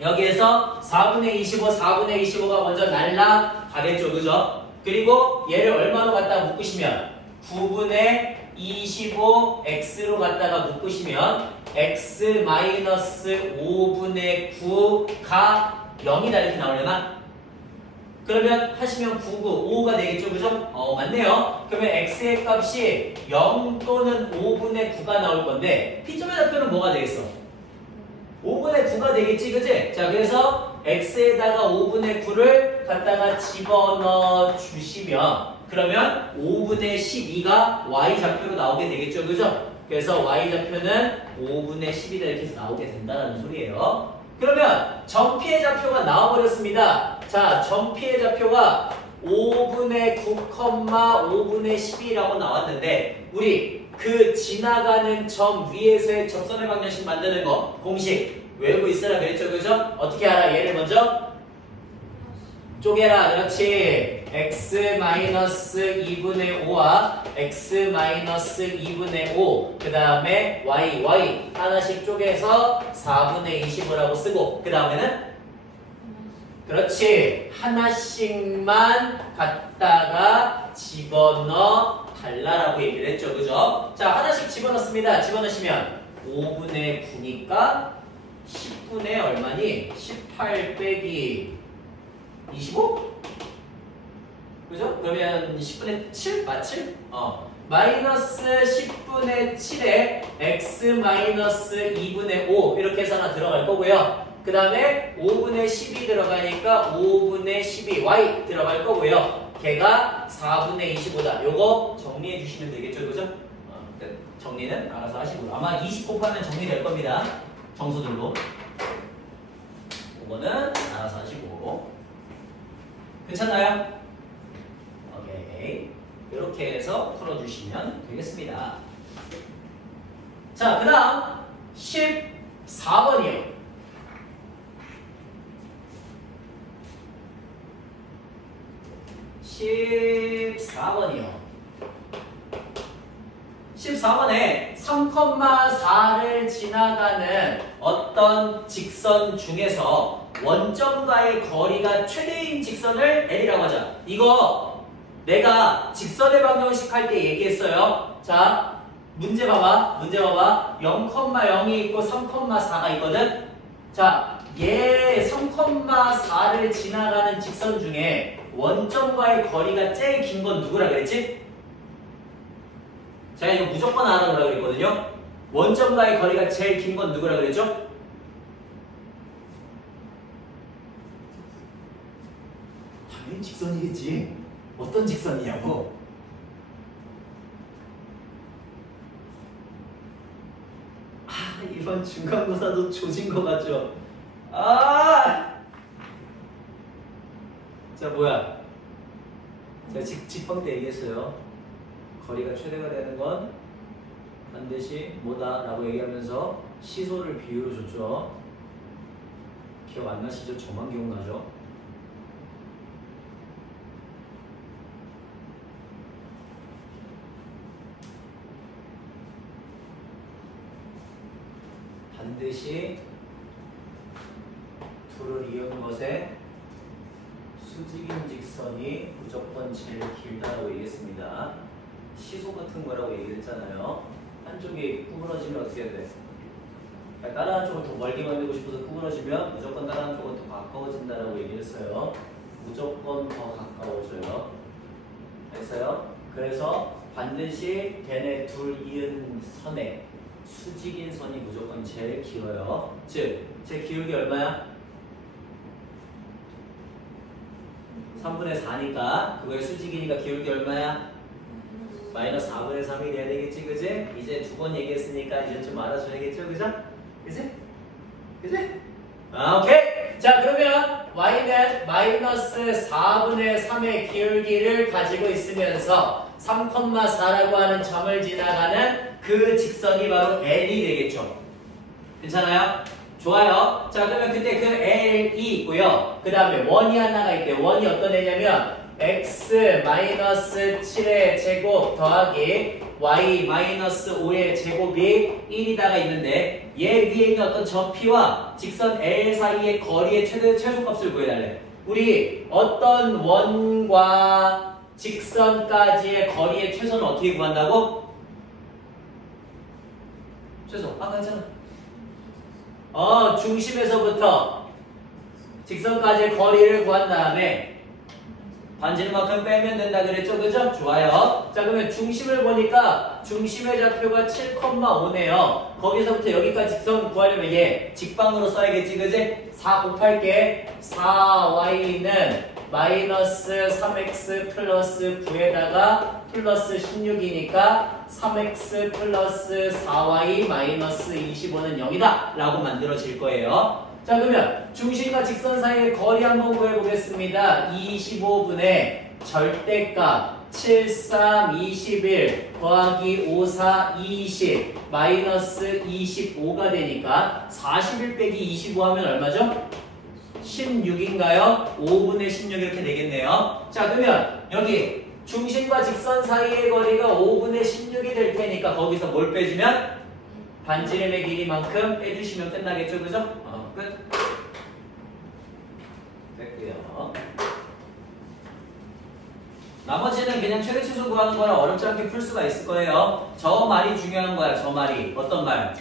여기에서 4분의 25가 먼저 날라가겠죠, 그죠? 그리고 얘를 얼마로 갖다 묶으시면 9분의 25x로 갖다가 묶으시면 x-5분의 9가 0이다 이렇게 나오려나? 그러면 하시면 9, 9, 5가 되겠죠, 그죠? 맞네요. 그러면 x의 값이 0 또는 5분의 9가 나올 건데 P점의 좌표는 뭐가 되겠어? 5분의 9가 되겠지, 그지? 자, 그래서 x에다가 5분의 9를 갖다가 집어넣어 주시면 그러면 5분의 12가 y좌표로 나오게 되겠죠, 그죠? 그래서 y좌표는 5분의 10이다 이렇게 해서 나오게 된다는 소리예요. 그러면 정피의 좌표가 나와버렸습니다. 자, 정피의 좌표가 5분의 9, 5분의 10이라고 나왔는데 우리 그 지나가는 점 위에서의 접선의 방정식 만드는 거 공식 외우고 있으라 그랬죠, 그죠? 어떻게 알아? 얘를 먼저 쪼개라. 그렇지. x-2분의 5와 x-2분의 5 그 다음에 y 하나씩 쪼개서 4분의 20을 하고 쓰고 그 다음에는 그렇지. 하나씩만 갖다가 집어넣어 달라라고 얘기를 했죠, 그죠? 자, 하나씩 집어넣습니다. 집어넣으시면 5분의 9니까 10분의 얼마니? 18 빼기 25? 그죠? 그러면 10분의 7? 맞지? 마이너스 10분의 7에 x-2분의 5 이렇게 해서 하나 들어갈 거고요. 그 다음에 5분의 10이 들어가니까 5분의 12 y 들어갈 거고요. 걔가 4분의 25다. 요거 정리해 주시면 되겠죠, 그죠? 정리는 알아서 하시고 아마 20 곱하면 정리될 겁니다. 정수들로. 요거는 알아서 하시고 괜찮나요? 오케이. 이렇게 해서 풀어주시면 되겠습니다. 자, 그 다음 14번이에요. 14번에 3,4를 지나가는 어떤 직선 중에서 원점과의 거리가 최대인 직선을 L이라고 하자. 이거 내가 직선의 방정식 할 때 얘기했어요. 자, 문제 봐봐. 0,0이 있고 3,4가 있거든. 자, 얘 3,4를 지나가는 직선 중에 원점과의 거리가 제일 긴 건 누구라 그랬지? 제가 이거 무조건 알아보라고 그랬거든요. 원점과의 거리가 제일 긴 건 누구라 그랬죠? 당연히 직선이겠지. 어떤 직선이냐고? 이번 중간고사도 조진 거 같죠? 자, 뭐야? 제가 직방 때 얘기했어요. 거리가 최대가 되는 건 반드시 뭐다? 라고 얘기하면서 시소를 비유로 줬죠. 기억 안 나시죠? 저만 기억나죠? 반드시 둘을 이은 것에 수직인 직선이 무조건 제일 길다라고 얘기했습니다. 시소 같은 거라고 얘기했잖아요. 한쪽이 구부러지면 어떻게 해야 돼? 다른 한쪽을 더 멀게 만들고 싶어서 구부러지면 무조건 다른 한쪽은 더 가까워진다라고 얘기했어요. 무조건 더 가까워져요. 됐어요? 그래서 반드시 걔네 둘 이은 선에 수직인 선이 무조건 제일 길어요. 즉, 제 기울기 얼마야? 3분의 4니까 그거의 수직이니까 기울기 얼마야? 마이너스 4분의 3이 돼야 되겠지, 그지? 이제 두 번 얘기했으니까 이제 좀 알아줘야겠죠, 그죠? 그지? 오케이! 자, 그러면 y는 마이너스 4분의 3의 기울기를 가지고 있으면서 3,4라고 하는 점을 지나가는 그 직선이 바로 L이 되겠죠. 괜찮아요? 좋아요. 자, 그러면 그때 그 L이 있고요. 그 다음에 원이 하나가 있대요. 원이 어떤 애냐면 x-7의 제곱 더하기 y-5의 제곱이 1이다가 있는데 얘 위에 있는 어떤 저 P와 직선 L 사이의 거리의 최소값을 구해달래. 우리 어떤 원과 직선까지의 거리의 최소는 어떻게 구한다고? 죄송. 아까 했잖아. 중심에서부터 직선까지의 거리를 구한 다음에 반지름만큼 빼면 된다 그랬죠? 그죠? 좋아요. 자, 그러면 중심을 보니까 중심의 좌표가 7,5네요. 거기서부터 여기까지 직선 구하려면 얘 직방으로 써야겠지, 그지? 4 곱할게. 4y는 마이너스 3x 플러스 9에다가 플러스 16이니까 3x 플러스 4y 마이너스 25는 0이다 라고 만들어질 거예요. 자, 그러면 중심과 직선 사이의 거리 한번 구해보겠습니다. 25분의 절대값 7, 3, 21 더하기 5, 4, 20 마이너스 25가 되니까 41 빼기 25 하면 얼마죠? 16인가요? 5분의 16 이렇게 되겠네요. 자, 그러면 여기 중심과 직선 사이의 거리가 5분의 16이 될 테니까 거기서 뭘 빼주면? 반지름의 길이만큼 빼주시면 끝나겠죠? 그죠? 끝. 됐고요. 나머지는 그냥 최대 최소 구하는 거라 어렵지 않게 풀 수가 있을 거예요. 저 말이 중요한 거야. 저 말이. 어떤 말?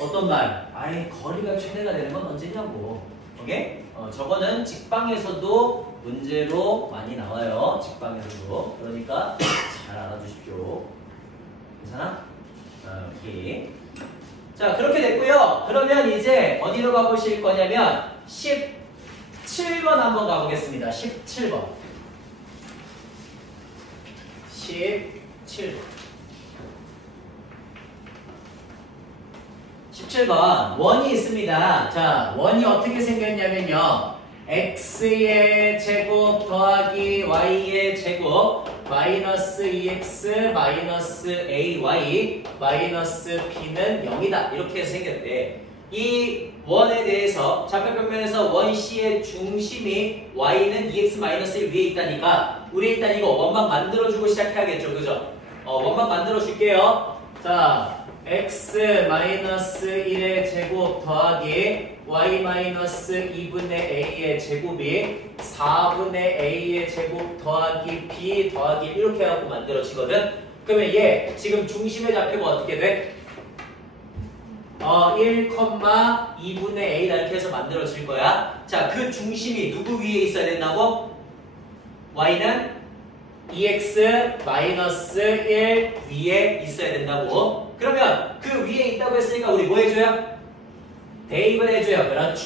어떤 말? 아이, 거리가 최대가 되는 건 언제냐고. 오케이? 저거는 직방에서도 문제로 많이 나와요. 직방에서도. 그러니까 잘 알아주십시오. 괜찮아? 오케이. 자, 그렇게 됐고요. 그러면 이제 어디로 가보실 거냐면 17번 한번 가보겠습니다. 17번. 17번. 17번. 원이 있습니다. 자, 원이 어떻게 생겼냐면요. x의 제곱 더하기 y의 제곱 마이너스 2x 마이너스 ay 마이너스 b는 0이다. 이렇게 생겼대. 이 원에 대해서 좌표평면에서 원 C의 중심이 y는 2x 마이너스 1 위에 있다니까 우리 일단 이거 원방 만들어주고 시작해야겠죠. 그죠? 원방 만들어줄게요. 자, x 마이너스 1의 제곱 더하기 y 마이너스 2분의 a의 제곱이 4분의 a의 제곱 더하기 b 더하기 이렇게 해갖고 만들어지거든. 그러면 얘 지금 중심의 좌표가 어떻게 돼? 1,2분의 a다 이렇게 해서 만들어질 거야. 자, 그 중심이 누구 위에 있어야 된다고? y는 2x 마이너스 1 위에 있어야 된다고. 그러면 그 위에 있다고 했으니까 우리 뭐 해줘요? 대입을 해줘요. 그렇죠.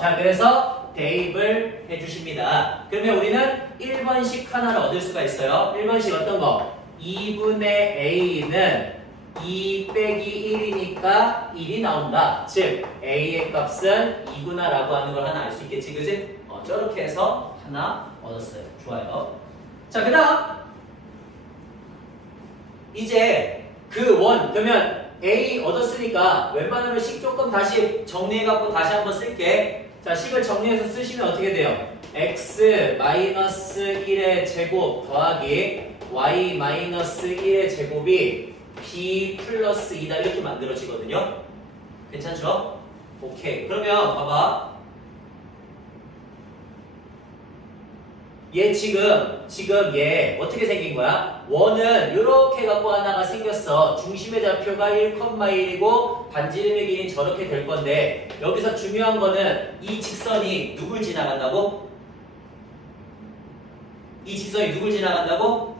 자, 그래서 대입을 해주십니다. 그러면 우리는 1번식 하나를 얻을 수가 있어요. 1번식 어떤 거? 2분의 a는 2 빼기 1이니까 1이 나온다. 즉 a의 값은 2구나 라고 하는 걸 하나 알 수 있겠지. 그지? 저렇게 해서 하나 얻었어요. 좋아요. 자, 그 다음 이제 그 원 그러면 A 얻었으니까 웬만하면 식 조금 다시 정리해갖고 다시 한번 쓸게. 자, 식을 정리해서 쓰시면 어떻게 돼요? x 마이너스 1의 제곱 더하기 y 마이너스 1의 제곱이 b 플러스 2다 이렇게 만들어지거든요. 괜찮죠? 오케이. 그러면 봐봐. 얘 지금 얘 어떻게 생긴 거야? 원은 이렇게 갖고 하나가 생겼어. 중심의 좌표가 1,1이고 반지름의 길이는 저렇게 될 건데 여기서 중요한 거는 이 직선이 누굴 지나간다고? 이 직선이 누굴 지나간다고?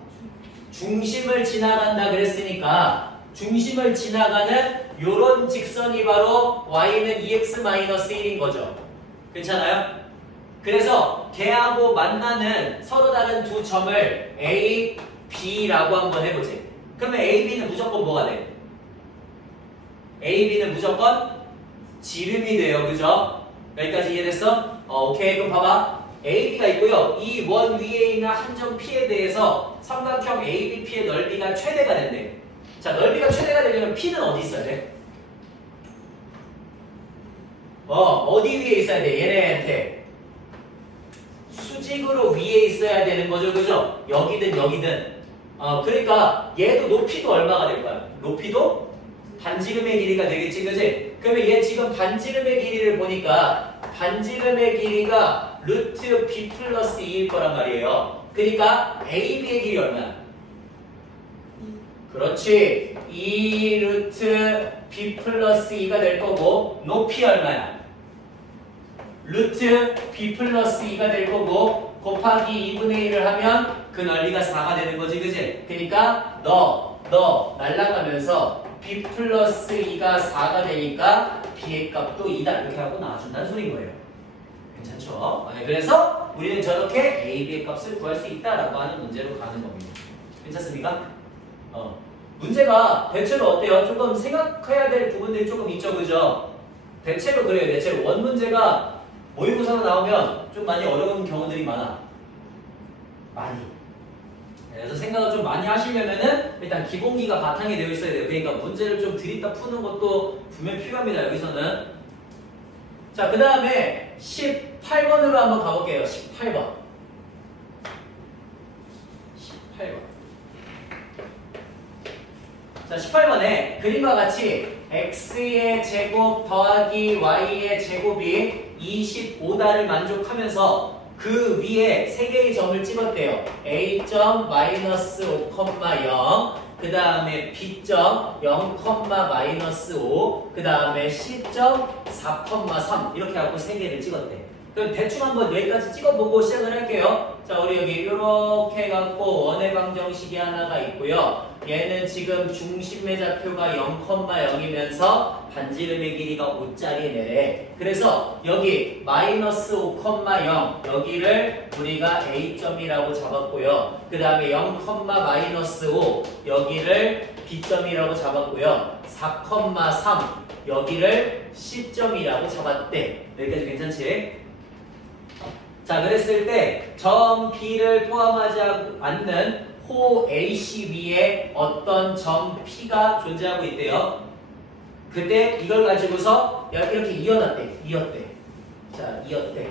중심을 지나간다 그랬으니까 중심을 지나가는 요런 직선이 바로 y는 2x-1인 거죠. 괜찮아요? 그래서 걔하고 만나는 서로 다른 두 점을 A, B라고 한번 해보지. 그러면 A, B는 무조건 뭐가 돼? A, B는 무조건 지름이 돼요. 그죠? 여기까지 이해됐어? 오케이. 그럼 봐봐. A, B가 있고요. 이 원 위에 있는 한 점 P에 대해서 삼각형 A, B, P의 넓이가 최대가 된대. 자, 넓이가 최대가 되려면 P는 어디 있어야 돼? 어디 위에 있어야 돼? 얘네한테. 수직으로 위에 있어야 되는 거죠. 그죠? 여기든 여기든. 그러니까 얘도 높이도 얼마가 될 거야? 높이도 반지름의 길이가 되겠지. 그지? 그러면 얘 지금 반지름의 길이를 보니까 반지름의 길이가 루트 b 플러스 2일 거란 말이에요. 그러니까 AB의 길이 얼마야? 그렇지. 2 루트 b 플러스 2가 될 거고 높이 얼마야? 루트 b 플러스 2가 될 거고 곱하기 2분의 1을 하면 그 넓이가 4가 되는 거지, 그지? 그러니까 너 날아가면서 b 플러스 2가 4가 되니까 b의 값도 2다 이렇게 하고 나와준다는 소리인 거예요. 괜찮죠? 네, 그래서 우리는 저렇게 a, b의 값을 구할 수 있다라고 하는 문제로 가는 겁니다. 괜찮습니까? 문제가 대체로 어때요? 조금 생각해야 될 부분들이 조금 있죠, 그죠? 대체로 그래요. 대체로 원 문제가 모의고사가 나오면 좀 많이 어려운 경우들이 많아. 많이. 그래서 생각을 좀 많이 하시려면은 일단 기본기가 바탕이 되어 있어야 돼요. 그러니까 문제를 좀 들이다 푸는 것도 분명 필요합니다. 여기서는. 자, 그 다음에 18번으로 한번 가볼게요. 18번. 18번. 자, 18번에 그림과 같이 x의 제곱 더하기 y의 제곱이 25다를 만족하면서 그 위에 3개의 점을 찍었대요. A점 마이너스 5,0 그 다음에 B점 0, 마이너스 5 그 다음에 C점 4,3 이렇게 하고 3개를 찍었대. 그럼 대충 한번 여기까지 찍어보고 시작을 할게요. 자, 우리 여기 이렇게 해갖고 원의 방정식이 하나가 있고요. 얘는 지금 중심의 좌표가 0,0이면서 반지름의 길이가 5짜리네. 그래서 여기 마이너스 5,0 여기를 우리가 A점이라고 잡았고요. 그 다음에 0, 마이너스 5 여기를 B점이라고 잡았고요. 4,3 여기를 C점이라고 잡았대. 여기까지 괜찮지? 자, 그랬을 때 점 B를 포함하지 않는 호 AC 위에 어떤 점 P가 존재하고 있대요. 그때 이걸 가지고서 이렇게 이어놨대. 자, 이었대.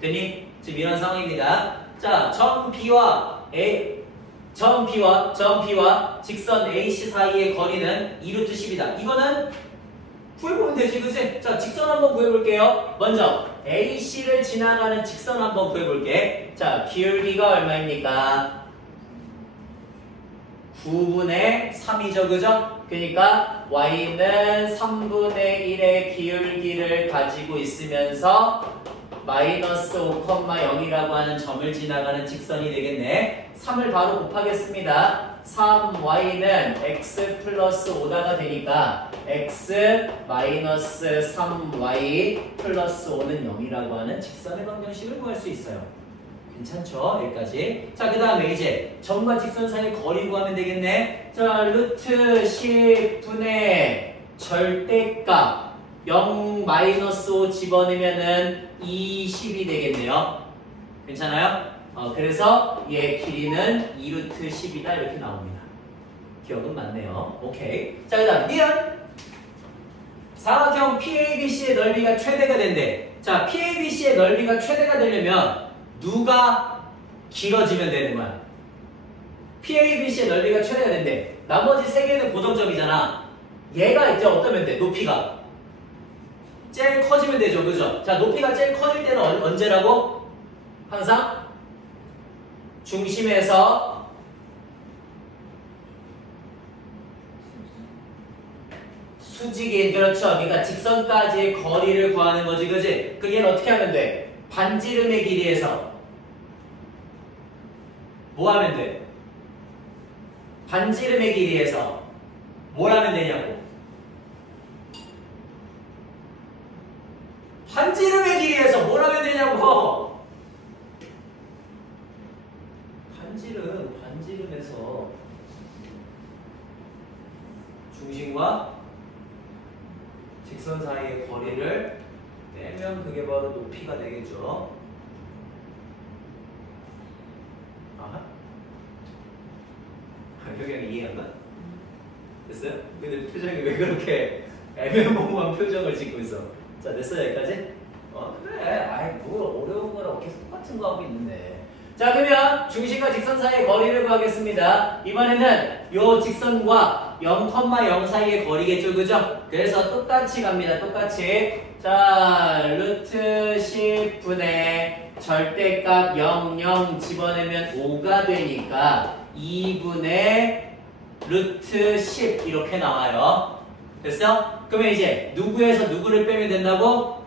됐니? 지금 이런 상황입니다. 자, 점 B와 직선 AC 사이의 거리는 2루트 10이다. 이거는 구해보면 되지, 그치? 자, 직선 한번 구해볼게요. 먼저 AC를 지나가는 직선 한번 구해볼게. 자, 기울기가 얼마입니까? 9분의 3이죠, 그죠? 그러니까 y는 3분의 1의 기울기를 가지고 있으면서 마이너스 5,0이라고 하는 점을 지나가는 직선이 되겠네. 3을 바로 곱하겠습니다. 3y는 x 플러스 5다가 되니까 x 마이너스 3y 플러스 5는 0이라고 하는 직선의 방정식을 구할 수 있어요. 괜찮죠? 여기까지. 자, 그 다음에 이제 점과 직선 사이의 거리 구하면 되겠네. 자, 루트 10분의 절대값 0 마이너스 5 집어넣으면은 20이 되겠네요. 괜찮아요? 그래서 얘 길이는 2루트 10이다 이렇게 나옵니다. 기억은 맞네요. 오케이. 자, 그 다음 니은 사각형 PABC의 넓이가 최대가 된대. 자, PABC의 넓이가 최대가 되려면 누가 길어지면 되는 거야? PABC의 넓이가 최대가 된대. 나머지 3개는 고정점이잖아. 얘가 이제 어떠면 돼? 높이가 제일 커지면 되죠, 그죠? 자, 높이가 제일 커질 때는 언제라고? 항상 중심에서 수직인, 그렇죠. 그러니까 직선까지의 거리를 구하는 거지, 그지? 그 얘는 어떻게 하면 돼? 반지름의 길이에서 뭐 하면 돼? 반지름의 길이에서 뭘 하면 되냐고? 반지름의 길이에서 뭘 하면 되냐고? 반지름에서 중심과 직선 사이의 거리를 빼면 그게 바로 높이가 되겠죠. 아하. 표정이 이해한다? 됐어요? 근데 표정이 왜 그렇게 애매모호한 표정을 짓고 있어? 자, 됐어요? 여기까지? 그래. 아이, 뭐 어려운 거랑 계속 똑같은 거 하고 있는데. 자, 그러면 중심과 직선 사이의 거리를 구하겠습니다. 이번에는 요 직선과 0,0 사이의 거리겠죠, 그죠? 그래서 똑같이 갑니다. 똑같이. 자, 루트 10분의 절대값 0, 0 집어내면 5가 되니까 2분의 루트 10 이렇게 나와요. 됐어? 그러면 이제 누구에서 누구를 빼면 된다고?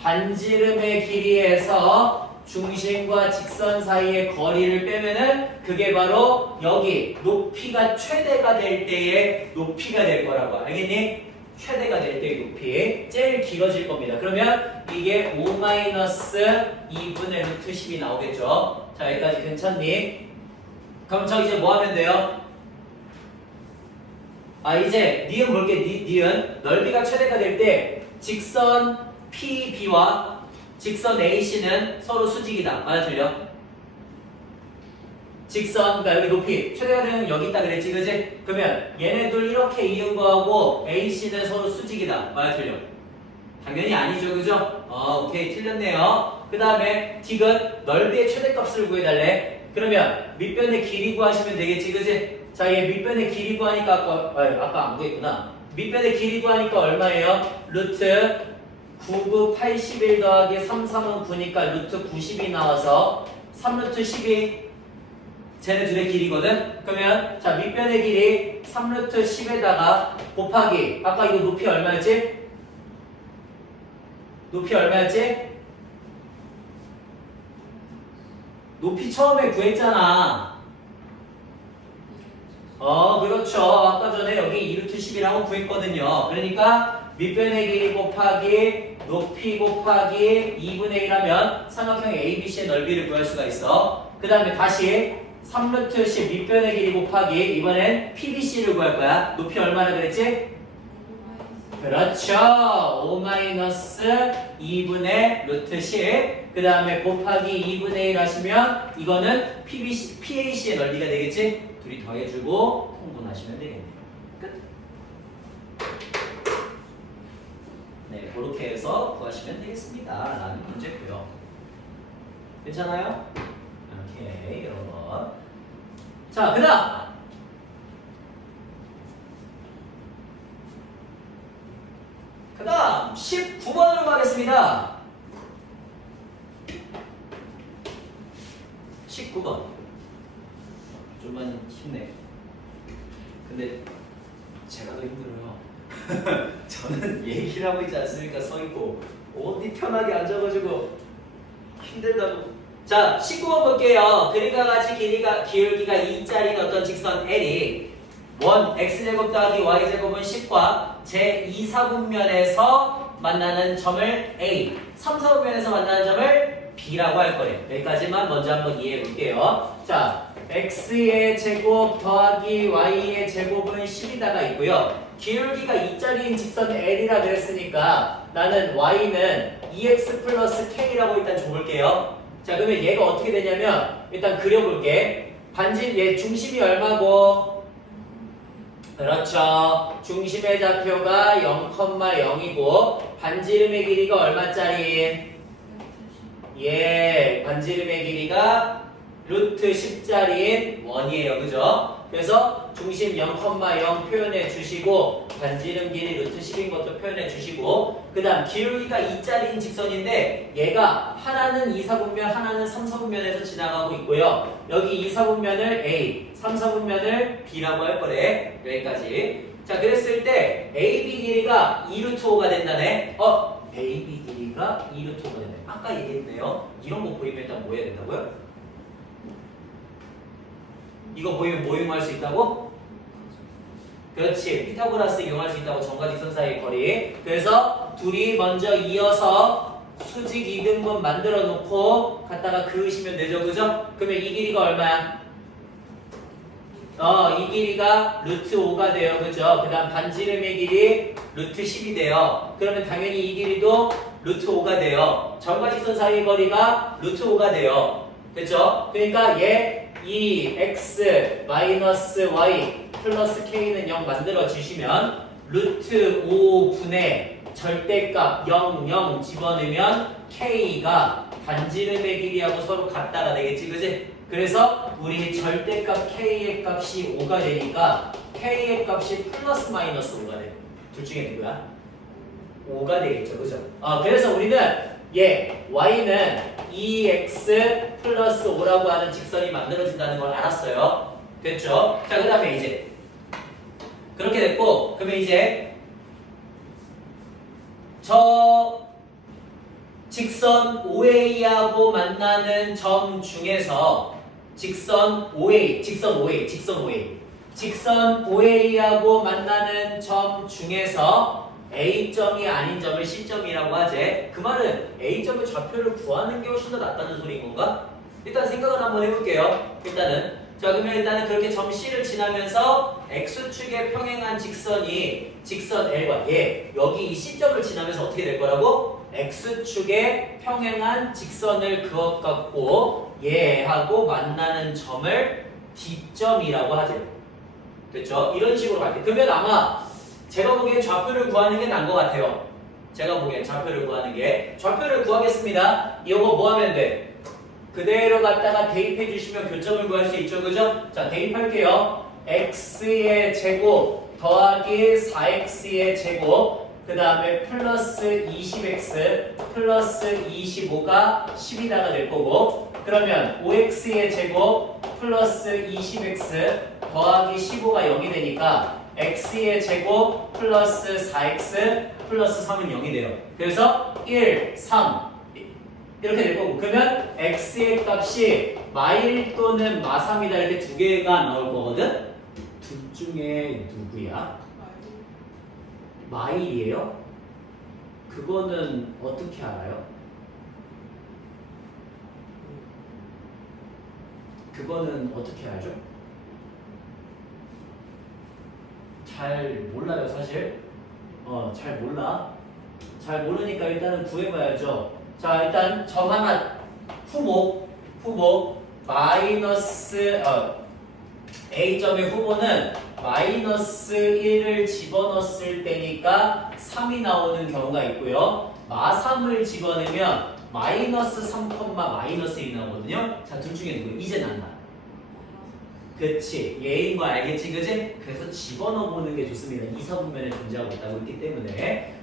반지름의 길이에서 중심과 직선 사이의 거리를 빼면은 그게 바로 여기 높이가 최대가 될 때의 높이가 될 거라고. 알겠니? 최대가 될 때의 높이. 제일 길어질 겁니다. 그러면 이게 5-2분의 루트 10이 나오겠죠. 자, 여기까지 괜찮니? 그럼 저 이제 뭐 하면 돼요? 이제 니은 볼게. 니은 넓이가 최대가 될 때 직선 PB와 직선 AC는 서로 수직이다. 맞아, 틀려? 직선, 그러니까 여기 높이 최대가 되는 여기 있다 그랬지, 그지? 그러면 얘네들 이렇게 이은 거하고 AC는 서로 수직이다. 맞아, 틀려? 당연히 아니죠, 그죠? 오케이, 틀렸네요. 그 다음에 딕은 넓이의 최대값을 구해달래. 그러면 밑변의 길이 구하시면 되겠지, 그지? 자, 얘 밑변의 길이 구하니까 아까 안 구했구나. 밑변의 길이 구하니까 얼마예요? 루트 9981 더하기 33은 9니까 루트 90이 나와서 3루트 10이 쟤네 둘의 길이거든? 그러면 자 밑변의 길이 3루트 10에다가 곱하기 아까 이거 높이 얼마였지? 높이 얼마였지? 높이 처음에 구했잖아. 그렇죠. 아까 전에 여기 2루트 10이라고 구했거든요. 그러니까 밑변의 길이 곱하기 높이 곱하기 2분의 1 하면 삼각형 ABC의 넓이를 구할 수가 있어. 그 다음에 다시 3루트 10 밑변의 길이 곱하기 이번엔 PBC를 구할 거야. 높이 얼마나 그랬지? 그렇죠. 5-2분의 루트 10. 그 다음에 곱하기 2분의 1 하시면 이거는 PAC의 넓이가 되겠지? 둘이 더해주고 통분하시면 되겠네요. 끝. 네, 그렇게 해서 구하시면 되겠습니다. 라는 문제고요. 괜찮아요? 오케이, 여러분. 자, 그 다음 19번으로 가겠습니다. 19번. 좀만 힘내. 근데 제가 더 힘들어요. 저는 얘기를 하고 있지 않습니까? 서 있고 어디 편하게 앉아가지고 힘들다고. 자, 19번 볼게요. 그림과 같이 기울기가 2짜리인 어떤 직선 L이 원 x제곱 더하기 y제곱은 10과 제2사분면에서 만나는 점을 A, 3사분면에서 만나는 점을 B라고 할 거예요. 여기까지만 먼저 한번 이해해 볼게요. 자, x의 제곱 더하기 y의 제곱은 10이다가 있고요. 기울기가 2짜리인 직선 L이라 그랬으니까 나는 y는 2x 플러스 k라고 일단 줘볼게요. 자, 그러면 얘가 어떻게 되냐면 일단 그려볼게. 반지 얘 중심이 얼마고? 그렇죠. 중심의 좌표가 0,0이고 반지름의 길이가 얼마짜리? 예, 반지름의 길이가 루트 10짜리인 1이에요. 그죠? 그래서 중심 0,0 표현해 주시고 반지름 길이 루트 10인 것도 표현해 주시고 그 다음 기울기가 2짜리인 직선인데 얘가 하나는 2사분면 하나는 3사분면에서 지나가고 있고요. 여기 2사분면을 A, 3사분면을 B라고 할 거래. 여기까지. 자, 그랬을 때 AB 길이가 2루트 5가 된다네. AB 길이가 2루트 5가 된다네. 아까 얘기했네요. 이런 거 보이면 일단 뭐 해야 된다고요? 이거 보이면 뭐 이용할 수 있다고? 그렇지. 피타고라스 이용할 수 있다고. 점과 직선 사이의 거리. 그래서 둘이 먼저 이어서 수직 이등분 만들어 놓고 갖다가 그으시면 되죠. 그죠? 그러면 이 길이가 얼마야? 이 길이가 루트 5가 돼요. 그죠? 그 다음 반지름의 길이 루트 10이 돼요. 그러면 당연히 이 길이도 루트 5가 돼요. 점과 직선 사이의 거리가 루트 5가 돼요. 됐죠? 그러니까 얘 이 x 마이너스 y 플러스 k는 0 만들어 주시면 루트 5분의 절대값 0, 0 집어넣으면 k가 반지름의 길이하고 서로 같다가 되겠지, 그지? 그래서 우리 절대값 k의 값이 5가 되니까 k의 값이 플러스 마이너스 5가 돼. 둘 중에 누구야? 5가 되겠죠, 그죠? 그래서 우리는 얘 y는 2x 플러스 5라고 하는 직선이 만들어진다는 걸 알았어요. 됐죠? 자, 그 다음에 이제 그렇게 됐고, 그러면 이제 저 직선 OA하고 만나는 점 중에서 직선 OA하고 만나는 점 중에서 A점이 아닌 점을 C점이라고 하지. 그 말은 A점의 좌표를 구하는 게 훨씬 더 낫다는 소리인 건가? 일단 생각을 한번 해볼게요. 자, 그러면 일단은 그렇게 점 C를 지나면서 X축에 평행한 직선이 직선 L과 얘 여기 이 C점을 지나면서 어떻게 될 거라고? X축에 평행한 직선을 그어갖고 얘하고 만나는 점을 D점이라고 하죠. 됐죠? 이런 식으로 갈게요. 그러면 아마 제가 보기엔 좌표를 구하는 게 나은 것 같아요. 제가 보기엔 좌표를 구하는 게. 좌표를 구하겠습니다. 이거 뭐 하면 돼? 그대로 갖다가 대입해 주시면 교점을 구할 수 있죠. 그죠? 자, 대입할게요. x의 제곱 더하기 4x의 제곱 그 다음에 플러스 20x 플러스 25가 10이다가 될 거고 그러면 5x의 제곱 플러스 20x 더하기 15가 0이 되니까 x의 제곱 플러스 4x 플러스 3은 0이 돼요. 그래서 1, 3 이렇게 될 거고 그러면 x의 값이 마1 또는 마3이다 이렇게 두 개가 나올 거거든? 둘 중에 누구야? 마1이에요? 그거는 어떻게 알아요? 그거는 어떻게 알죠? 잘 몰라요 사실. 잘 몰라. 잘 모르니까 일단은 구해봐야죠. 자, 일단 점 하나 후보 마이너스 A점의 후보는 마이너스 1을 집어넣었을 때니까 3이 나오는 경우가 있고요. 마3을 집어넣으면 마이너스 3, 마이너스 1이 나오거든요. 자, 둘 중에 누구? 이제 난다. 그치. 얘인 거 알겠지, 그지? 그래서 집어넣어보는 게 좋습니다. 이사분면에 존재하고 있다고 있기 때문에.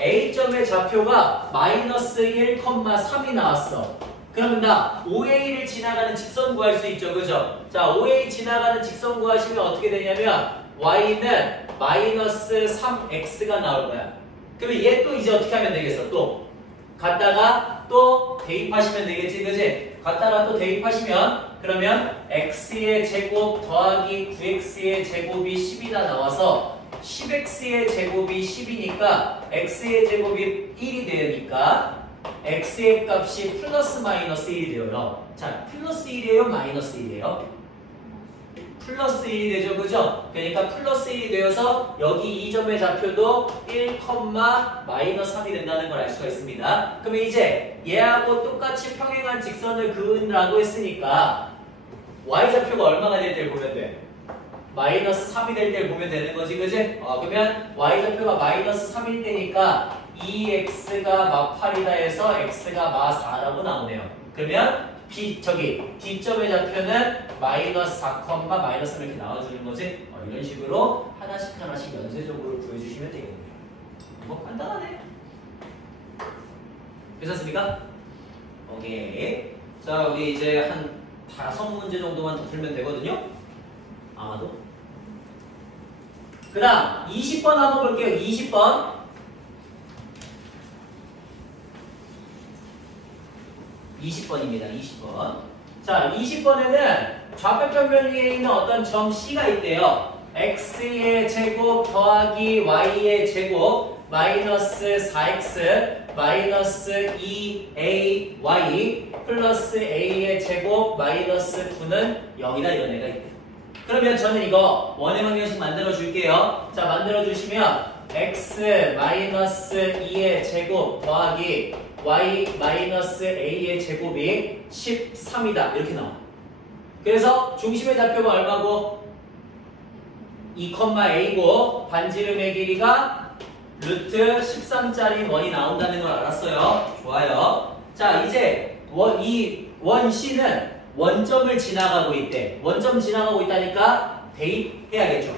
A점의 좌표가 마이너스 1, 3이 나왔어. 그럼 나 OA를 지나가는 직선 구할 수 있죠, 그죠? 자, OA 지나가는 직선 구하시면 어떻게 되냐면 Y는 마이너스 3X가 나올 거야. 그러면 얘 또 이제 어떻게 하면 되겠어? 또 갖다가 또 대입하시면 되겠지, 그지? 갖다가 또 대입하시면 그러면 x의 제곱 더하기 9x의 제곱이 10이다 나와서 10x의 제곱이 10이니까 x의 제곱이 1이 되니까 x의 값이 플러스 마이너스 1이 되어요. 자, 플러스 1이에요? 마이너스 1이에요? 플러스 1이 되죠, 그죠? 그러니까 플러스 1이 되어서 여기 이 점의 좌표도 1, 마이너스 3이 된다는 걸 알 수가 있습니다. 그러면 이제 얘하고 똑같이 평행한 직선을 그으라고 했으니까 y좌표가 얼마가 될 때를 보면 돼? 마이너스 3이 될 때를 보면 되는 거지, 그지? 그러면 y좌표가 마이너스 3일 때니까 2x가 마8이다 해서 x가 마4라고 나오네요. 그러면 D점의 좌표는 마이너스 4, 마이너스 3 이렇게 나와주는 거지? 이런 식으로 하나씩 연쇄적으로 구해주시면 되겠네요. 뭐 간단하네. 괜찮습니까? 오케이. 자, 우리 이제 한 5문제 정도만 더 풀면 되거든요? 아마도. 그 다음 20번 한번 볼게요. 20번. 20번입니다. 20번. 자, 20번에는 좌표평면 위에 있는 어떤 점 C가 있대요. x의 제곱 더하기 y의 제곱 마이너스 4x 마이너스 2ay 플러스 a의 제곱 마이너스 9는 0이다 이런 애가 있대요. 그러면 저는 이거 원의 방정식 만들어 줄게요. 자, 만들어 주시면 x 마이너스 2의 제곱 더하기 y 마이너스 a의 제곱이 13이다 이렇게 나와. 그래서 중심의 좌표가 얼마고? 2,a고 반지름의 길이가 루트 13짜리 원이 나온다는 걸 알았어요. 좋아요. 자, 이제 이 원 C는 원점을 지나가고 있대. 원점 지나가고 있다니까 대입해야겠죠.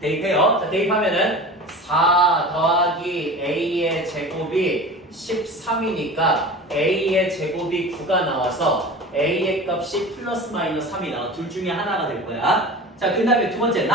대입해요. 자, 대입하면은 4 더하기 a의 제곱이 13이니까 a의 제곱이 9가 나와서 a의 값이 플러스 마이너스 3이 나와. 둘 중에 하나가 될 거야. 자, 그 다음에 두 번째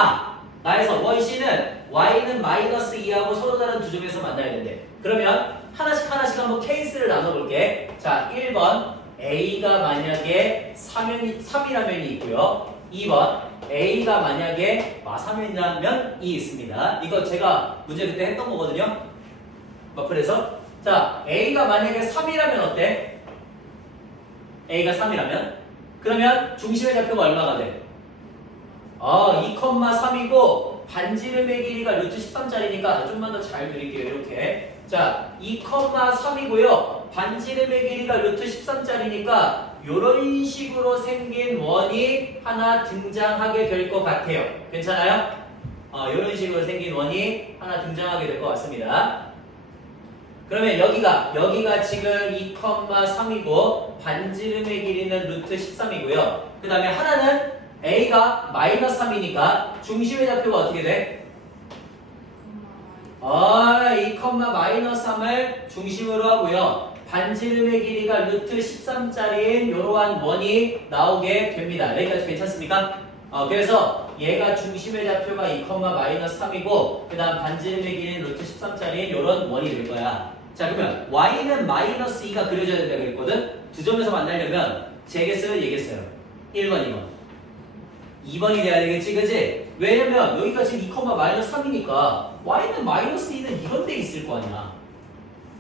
나에서 원C는 y는 마이너스 2하고 서로 다른 두 점에서 만나야 된대. 그러면 하나씩 한번 케이스를 나눠볼게. 자, 1번 a가 만약에 3이라면이 있고요. 2번 a가 만약에 3이라면 2 있습니다. 이거 제가 문제 그때 했던 거거든요. 그래서 자, a가 만약에 3이라면 어때? a가 3이라면? 그러면 중심의 좌표가 얼마가 돼? 2,3이고 반지름의 길이가 루트 13짜리니까 좀만 더 잘 그릴게요. 이렇게. 자, 2,3이고요. 반지름의 길이가 루트 13짜리니까 이런 식으로 생긴 원이 하나 등장하게 될 것 같아요. 괜찮아요? 이런 식으로 생긴 원이 하나 등장하게 될 것 같습니다. 그러면 여기가 지금 2,3이고 반지름의 길이는 루트 13이고요. 그 다음에 하나는 a가 마이너스 3이니까 중심의 좌표가 어떻게 돼? 2, 마이너스 3을 중심으로 하고요. 반지름의 길이가 루트 13짜리인 이러한 원이 나오게 됩니다. 여기까지 괜찮습니까? 그래서 얘가 중심의 좌표가 2, 마이너스 3이고 그 다음 반지름의 길이는 루트 13짜리인 이런 원이 될 거야. 자, 그러면 y는 마이너스 2가 그려져야 된다고 그랬거든? 두 점에서 만나려면 제겠어요? 얘겠어요? 1번, 2번. 2번이 돼야 되겠지, 그지? 왜냐면 여기가 지금 2, 마이너스 3이니까 y는 마이너스 2는 이런 데 있을 거 아니야.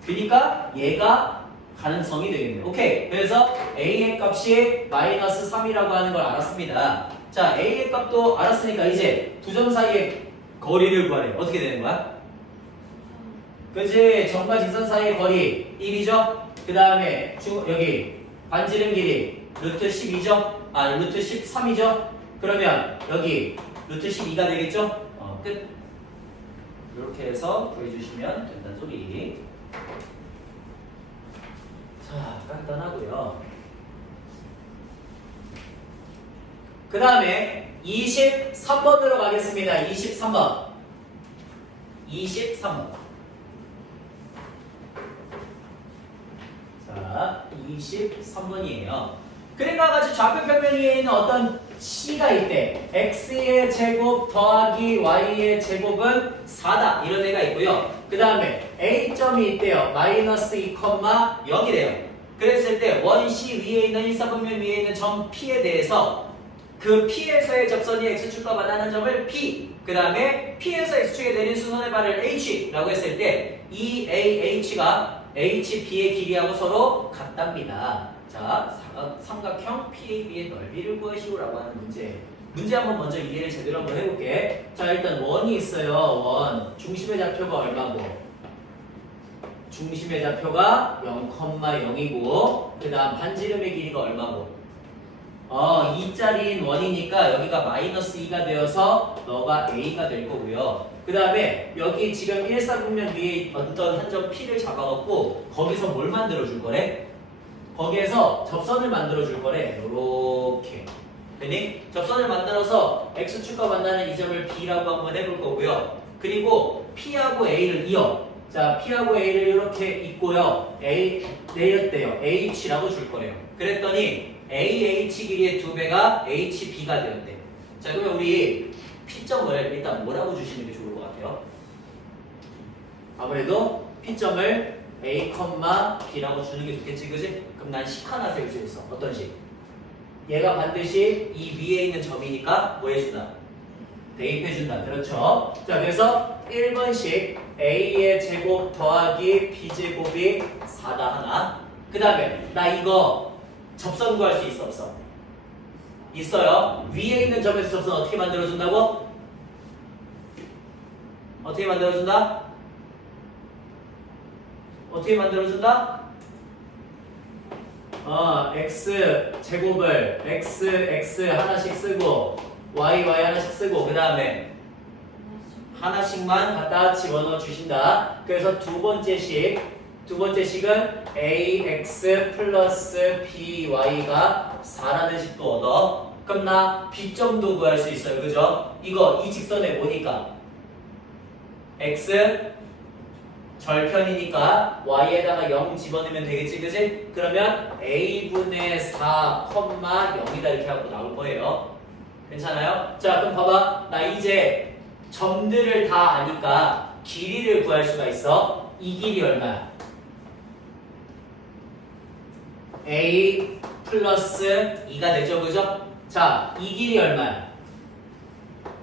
그러니까 얘가 가능성이 되겠네. 오케이. 그래서 a의 값이 마이너스 3이라고 하는 걸 알았습니다. 자, a의 값도 알았으니까 이제 두 점 사이의 거리를 구하래. 어떻게 되는 거야? 그치? 점과 직선 사이의 거리 1이죠? 그 다음에 여기 반지름 길이 루트 12죠? 루트 13이죠? 그러면 여기 루트 12가 되겠죠? 끝. 이렇게 해서 구해주시면 된다는 소리. 자, 간단하고요. 그 다음에 23번으로 가겠습니다. 23번. 23번. 자, 23번이에요. 그림과 같이 좌표 평면 위에 있는 어떤 c가 있대. x의 제곱 더하기 y의 제곱은 4다. 이런 애가 있고요. 그 다음에 a점이 있대요. 마이너스 2,0이래요. 그랬을 때 원C 위에 있는 일사분면 위에 있는 점 P에 대해서 그 P에서의 접선이 X축과 만나는 점을 P, 그 다음에 P에서 X축에 내린 수선의 발을 H라고 했을 때 이 AH가 HB의 길이하고 서로 같답니다. 자, 삼각형 PAB의 넓이를 구하시오라고 하는 문제 한번 먼저 이해를 제대로 한번 해볼게. 자, 일단 원이 있어요. 원. 중심의 좌표가 얼마고? 중심의 좌표가 0,0이고 그 다음 반지름의 길이가 얼마고? 2짜리인 원이니까 여기가 마이너스 2가 되어서 너가 A가 될 거고요. 그 다음에 여기 지금 일사분면 위에 어떤 한 점 P를 잡아갖고 거기서 뭘 만들어줄 거래? 거기에서 접선을 만들어줄 거래. 요렇게. 그니 접선을 만들어서 X축과 만나는 이 점을 B라고 한번 해볼 거고요. 그리고 P하고 A를 이어. 자, P하고 A를 이렇게 있고요. A 내렸대요. H라고 줄 거예요. 그랬더니 AH 길이의 2배가 HB가 되었대. 자, 그러면 우리 P점을 일단 뭐라고 주시는 게 좋을 것 같아요? 아무래도 P점을 A, B라고 주는 게 좋겠지, 그지? 그럼 난 식 하나 세울 수 있어. 어떤 식? 얘가 반드시 이 위에 있는 점이니까 뭐 해준다? 대입해준다. 그렇죠? 자, 그래서 1번식 A의 제곱 더하기 B제곱이 4다 하나. 그 다음에 나 이거 접선 구할 수 있어, 없어? 있어요. 위에 있는 점에서 접선 어떻게 만들어준다고? 어떻게 만들어준다? 어떻게 만들어준다? x 제곱을 x 하나씩 쓰고 y 하나씩 쓰고 그 다음에 하나씩만 갖다 집어넣어 주신다. 그래서 두 번째 식은 ax 플러스 by가 4라는 식도 얻어. 그럼 나 b점도 구할 수 있어요. 그죠? 이거 이 직선에 뭐니까? x 절편이니까 y에다가 0 집어넣으면 되겠지, 그지? 그러면 a분의 4, 0이다 이렇게 하고 나올 거예요. 괜찮아요? 자, 그럼 봐봐. 나 이제 점들을 다 아니까 길이를 구할 수가 있어. 이 길이 얼마야? a 플러스 2가 되죠, 그죠? 자, 이 길이 얼마야?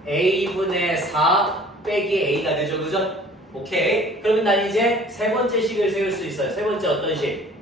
a분의 4 빼기 a가 되죠, 그죠? 오케이. 그러면 난 이제 세 번째 식을 세울 수 있어요. 세 번째 어떤 식?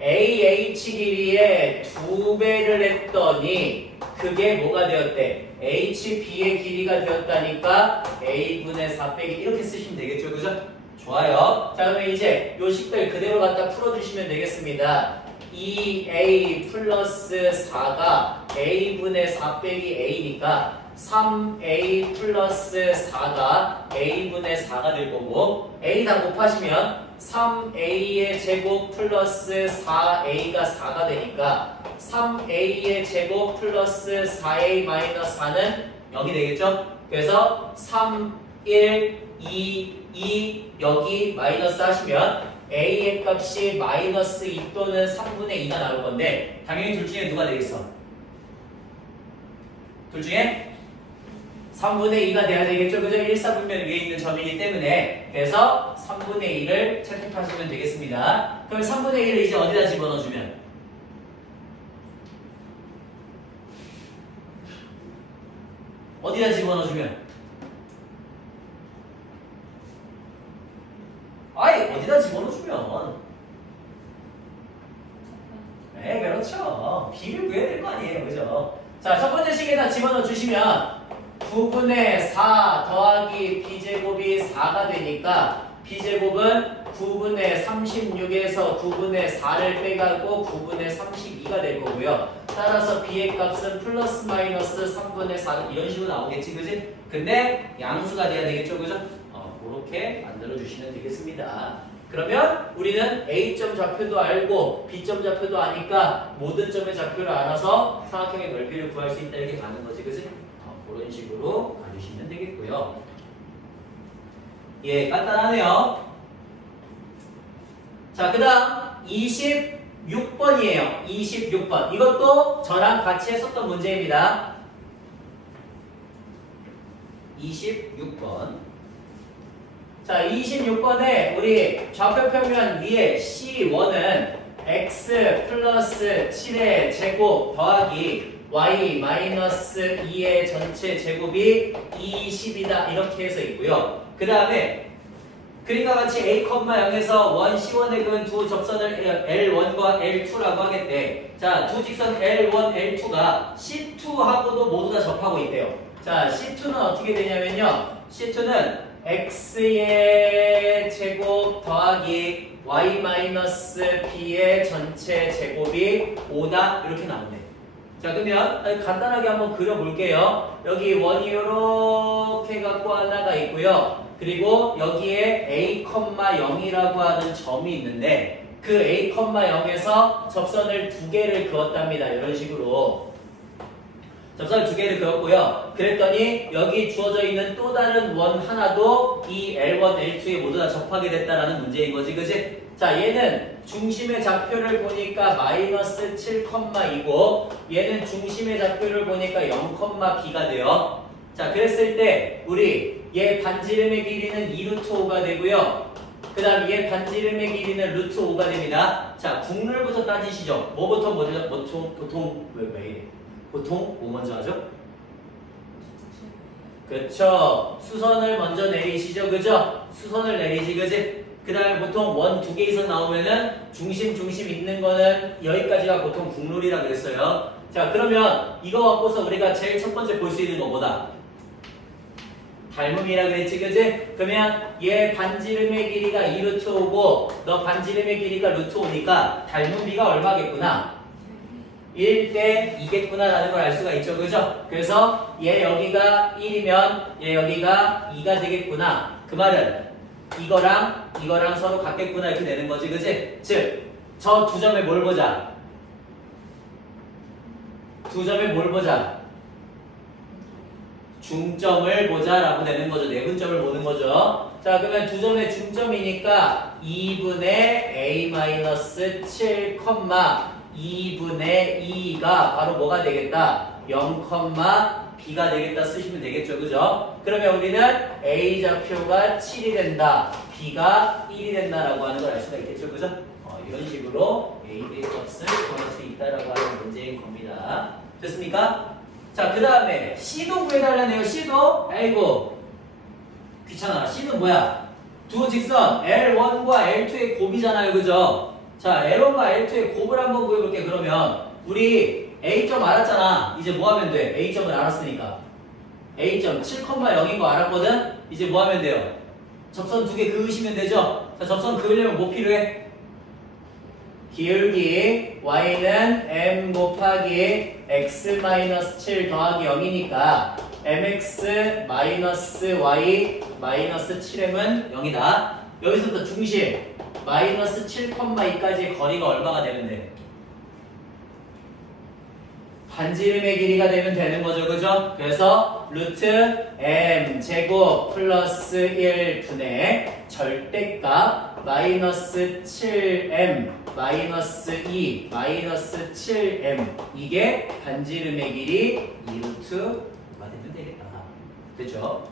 AH 길이의 2배를 했더니 그게 뭐가 되었대? HB의 길이가 되었다니까 A분의 4 빼기 이렇게 쓰시면 되겠죠, 그죠? 좋아요. 자, 그러면 이제 요 식들 그대로 갖다 풀어주시면 되겠습니다. 2A 플러스 4가 A분의 4 빼기 A니까 3A 플러스 4가 A분의 4가 될 거고 A 다 곱하시면 3A의 제곱 플러스 4A가 4가 되니까 3A의 제곱 플러스 4A 마이너스 4는 0이 되겠죠? 그래서 3, 1, 2, 2 여기 마이너스 하시면 A의 값이 마이너스 2 또는 3분의 2가 나올 건데 당연히 둘 중에 누가 되겠어? 둘 중에 3분의 2가 돼야 되겠죠? 그죠? 1사분면 위에 있는 점이기 때문에 그래서 3분의 2를 채택하시면 되겠습니다. 그럼 3분의 1을 이제 어디다 집어넣어주면? 어디다 집어넣어주면? 아이 어디다 집어넣어주면? 네 그렇죠. b를 구해야 될 거 아니에요. 그죠? 자, 첫 번째 식에다 집어넣어주시면 9분의 4 더하기 b제곱이 4가 되니까 b제곱은 9분의 36에서 9분의 4를 빼가고 9분의 32가 될 거고요. 따라서 b의 값은 플러스 마이너스 3분의 4 이런 식으로 나오겠지, 그지? 근데 양수가 돼야 되겠죠, 그죠? 그렇게 만들어주시면 되겠습니다. 그러면 우리는 A점 좌표도 알고 B점 좌표도 아니까 모든 점의 좌표를 알아서 삼각형의 넓이를 구할 수 있다 이렇게 가는 거지, 그지? 그런 식으로 가주시면 되겠고요. 예, 간단하네요. 자, 그 다음 26번이에요. 26번. 이것도 저랑 같이 했었던 문제입니다. 26번. 자, 26번에 우리 좌표평면 위에 C1은 x 플러스 7의 제곱 더하기 y 마이너스 2의 전체 제곱이 20이다 이렇게 해서 있고요. 그 다음에 그림과 같이 a, 0에서 원 C1에 그은 두 접선을 L1과 L2라고 하겠대. 자, 두 직선 L1, L2가 C2하고도 모두 다 접하고 있대요. 자, C2는 어떻게 되냐면요. C2는 x의 제곱 더하기 y 마이너스 b의 전체 제곱이 5다 이렇게 나오네. 자, 그러면 간단하게 한번 그려볼게요. 여기 원이 이렇게 갖고 하나가 있고요. 그리고 여기에 a, 0이라고 하는 점이 있는데 그 a, 0에서 접선을 두 개를 그었답니다. 이런 식으로 접선을 두 개를 그었고요. 그랬더니 여기 주어져 있는 또 다른 원 하나도 이 L1, L2에 모두 다 접하게 됐다라는 문제인 거지, 그지? 자, 얘는 중심의 좌표를 보니까 마이너스 7,2고 얘는 중심의 좌표를 보니까 0,b가 돼요. 자, 그랬을 때 우리 얘 반지름의 길이는 2루트 5가 되고요. 그 다음 얘 반지름의 길이는 루트 5가 됩니다. 자, 국룰부터 따지시죠. 뭐부터 먼저, 보통 왜 이래? 보통 뭐 먼저 하죠? 그렇죠. 수선을 먼저 내리시죠. 그죠? 수선을 내리지, 그지? 그 다음에 보통 원 두 개 이상 나오면은 중심 있는 거는 여기까지가 보통 국룰이라 그랬어요. 자, 그러면 이거 갖고서 우리가 제일 첫 번째 볼 수 있는 거 뭐다? 닮음이라 그랬지, 그지? 그러면 얘 반지름의 길이가 2루트 5고 너 반지름의 길이가 루트 5니까 닮음비가 얼마겠구나? 1대 2겠구나 라는 걸 알 수가 있죠, 그죠? 그래서 얘 여기가 1이면 얘 여기가 2가 되겠구나. 그 말은 이거랑 서로 같겠구나 이렇게 되는 거지, 그지? 즉, 저 두 점에 뭘 보자? 두 점에 뭘 보자? 중점을 보자 라고 되는 거죠. 내분점을 보는 거죠. 자, 그러면 두 점의 중점이니까 2분의 a-7, 2분의 2가 바로 뭐가 되겠다? 0, b가 되겠다 쓰시면 되겠죠. 그죠? 그러면 우리는 a 좌표가 7이 된다. b가 1이 된다라고 하는 걸 알 수가 있겠죠. 그죠? 이런 식으로 a의 값을 구할 수 있다라고 하는 문제인 겁니다. 됐습니까? 자, 그 다음에 C도 구해달라네요. C도 아이고 귀찮아. C는 뭐야? 두 직선 L1과 L2의 곱이잖아요. 그죠? 자, L1과 L2의 곱을 한번 구해볼게. 그러면 우리 A점 알았잖아. 이제 뭐 하면 돼? A점을 알았으니까 A점 7,0인 거 알았거든? 이제 뭐 하면 돼요? 접선 두 개 그으시면 되죠? 자, 접선 그으려면 뭐 필요해? 기울기 y는 m 곱하기 x-7 더하기 0이니까 mx-y 7m은 0이다. 여기서부터 중심 마이너스 7,2까지의 거리가 얼마가 되는데? 반지름의 길이가 되면 되는 거죠. 그죠? 그래서 루트 m 제곱 플러스 1분의 절대값 마이너스 7m 마이너스 2 마이너스 7m 이게 반지름의 길이 2루트가 되면 되겠다. 됐죠?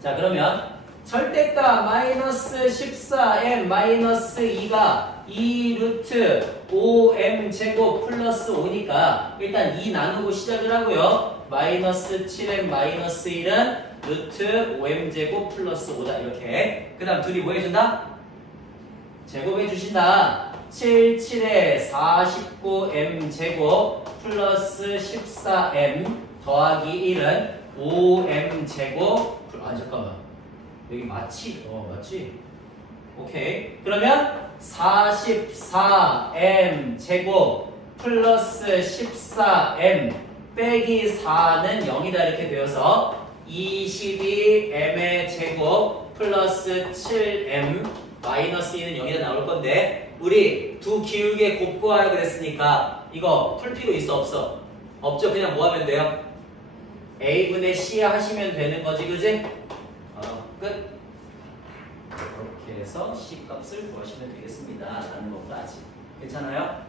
자, 그러면 절대값 마이너스 14m 마이너스 2가 2루트 5m 제곱 플러스 5니까 일단 2 나누고 시작을 하고요. 마이너스 7m 마이너스 1은 루트 5m 제곱 플러스 5다. 이렇게. 그 다음 둘이 뭐 해준다? 제곱해 주신다. 7, 7에 49m 제곱 플러스 14m 더하기 1은 5m 제곱 잠깐만. 여기 맞지? 맞지? 오케이. 그러면 44m 제곱 플러스 14m 빼기 4는 0이다. 이렇게 되어서 22m의 제곱 플러스 7m 마이너스 2는 0이다 나올 건데 우리 두 기울기의 곱 구하라 그랬으니까 이거 풀 필요 있어 없어? 없죠. 그냥 뭐 하면 돼요? A분의 C 하시면 되는 거지. 그지? 끝. 이렇게 해서 C 값을 구하시면 되겠습니다. 라는 것까지. 괜찮아요?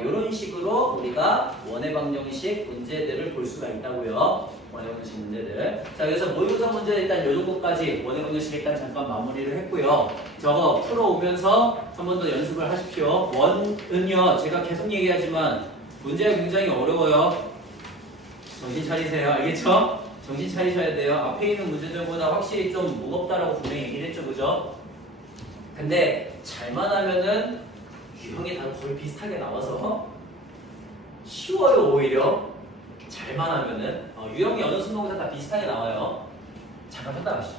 이런 식으로 우리가 원의 방정식 문제들을 볼 수가 있다고요. 원의 방정식 문제들. 자, 그래서 모의고사 문제 일단 이 정도까지 원의 방정식 일단 잠깐 마무리를 했고요. 저거 풀어오면서 한 번 더 연습을 하십시오. 원은요, 제가 계속 얘기하지만 문제가 굉장히 어려워요. 정신 차리세요. 알겠죠? 정신 차리셔야 돼요. 앞에 있는 문제들보다 확실히 좀 무겁다라고 분명히 얘기를 했죠. 그죠? 근데 잘만 하면은 유형이 다 거의 비슷하게 나와서 쉬워요. 오히려 잘만 하면은 유형이 어느 순간부터 다 비슷하게 나와요. 잠깐 쉬었다 가시죠.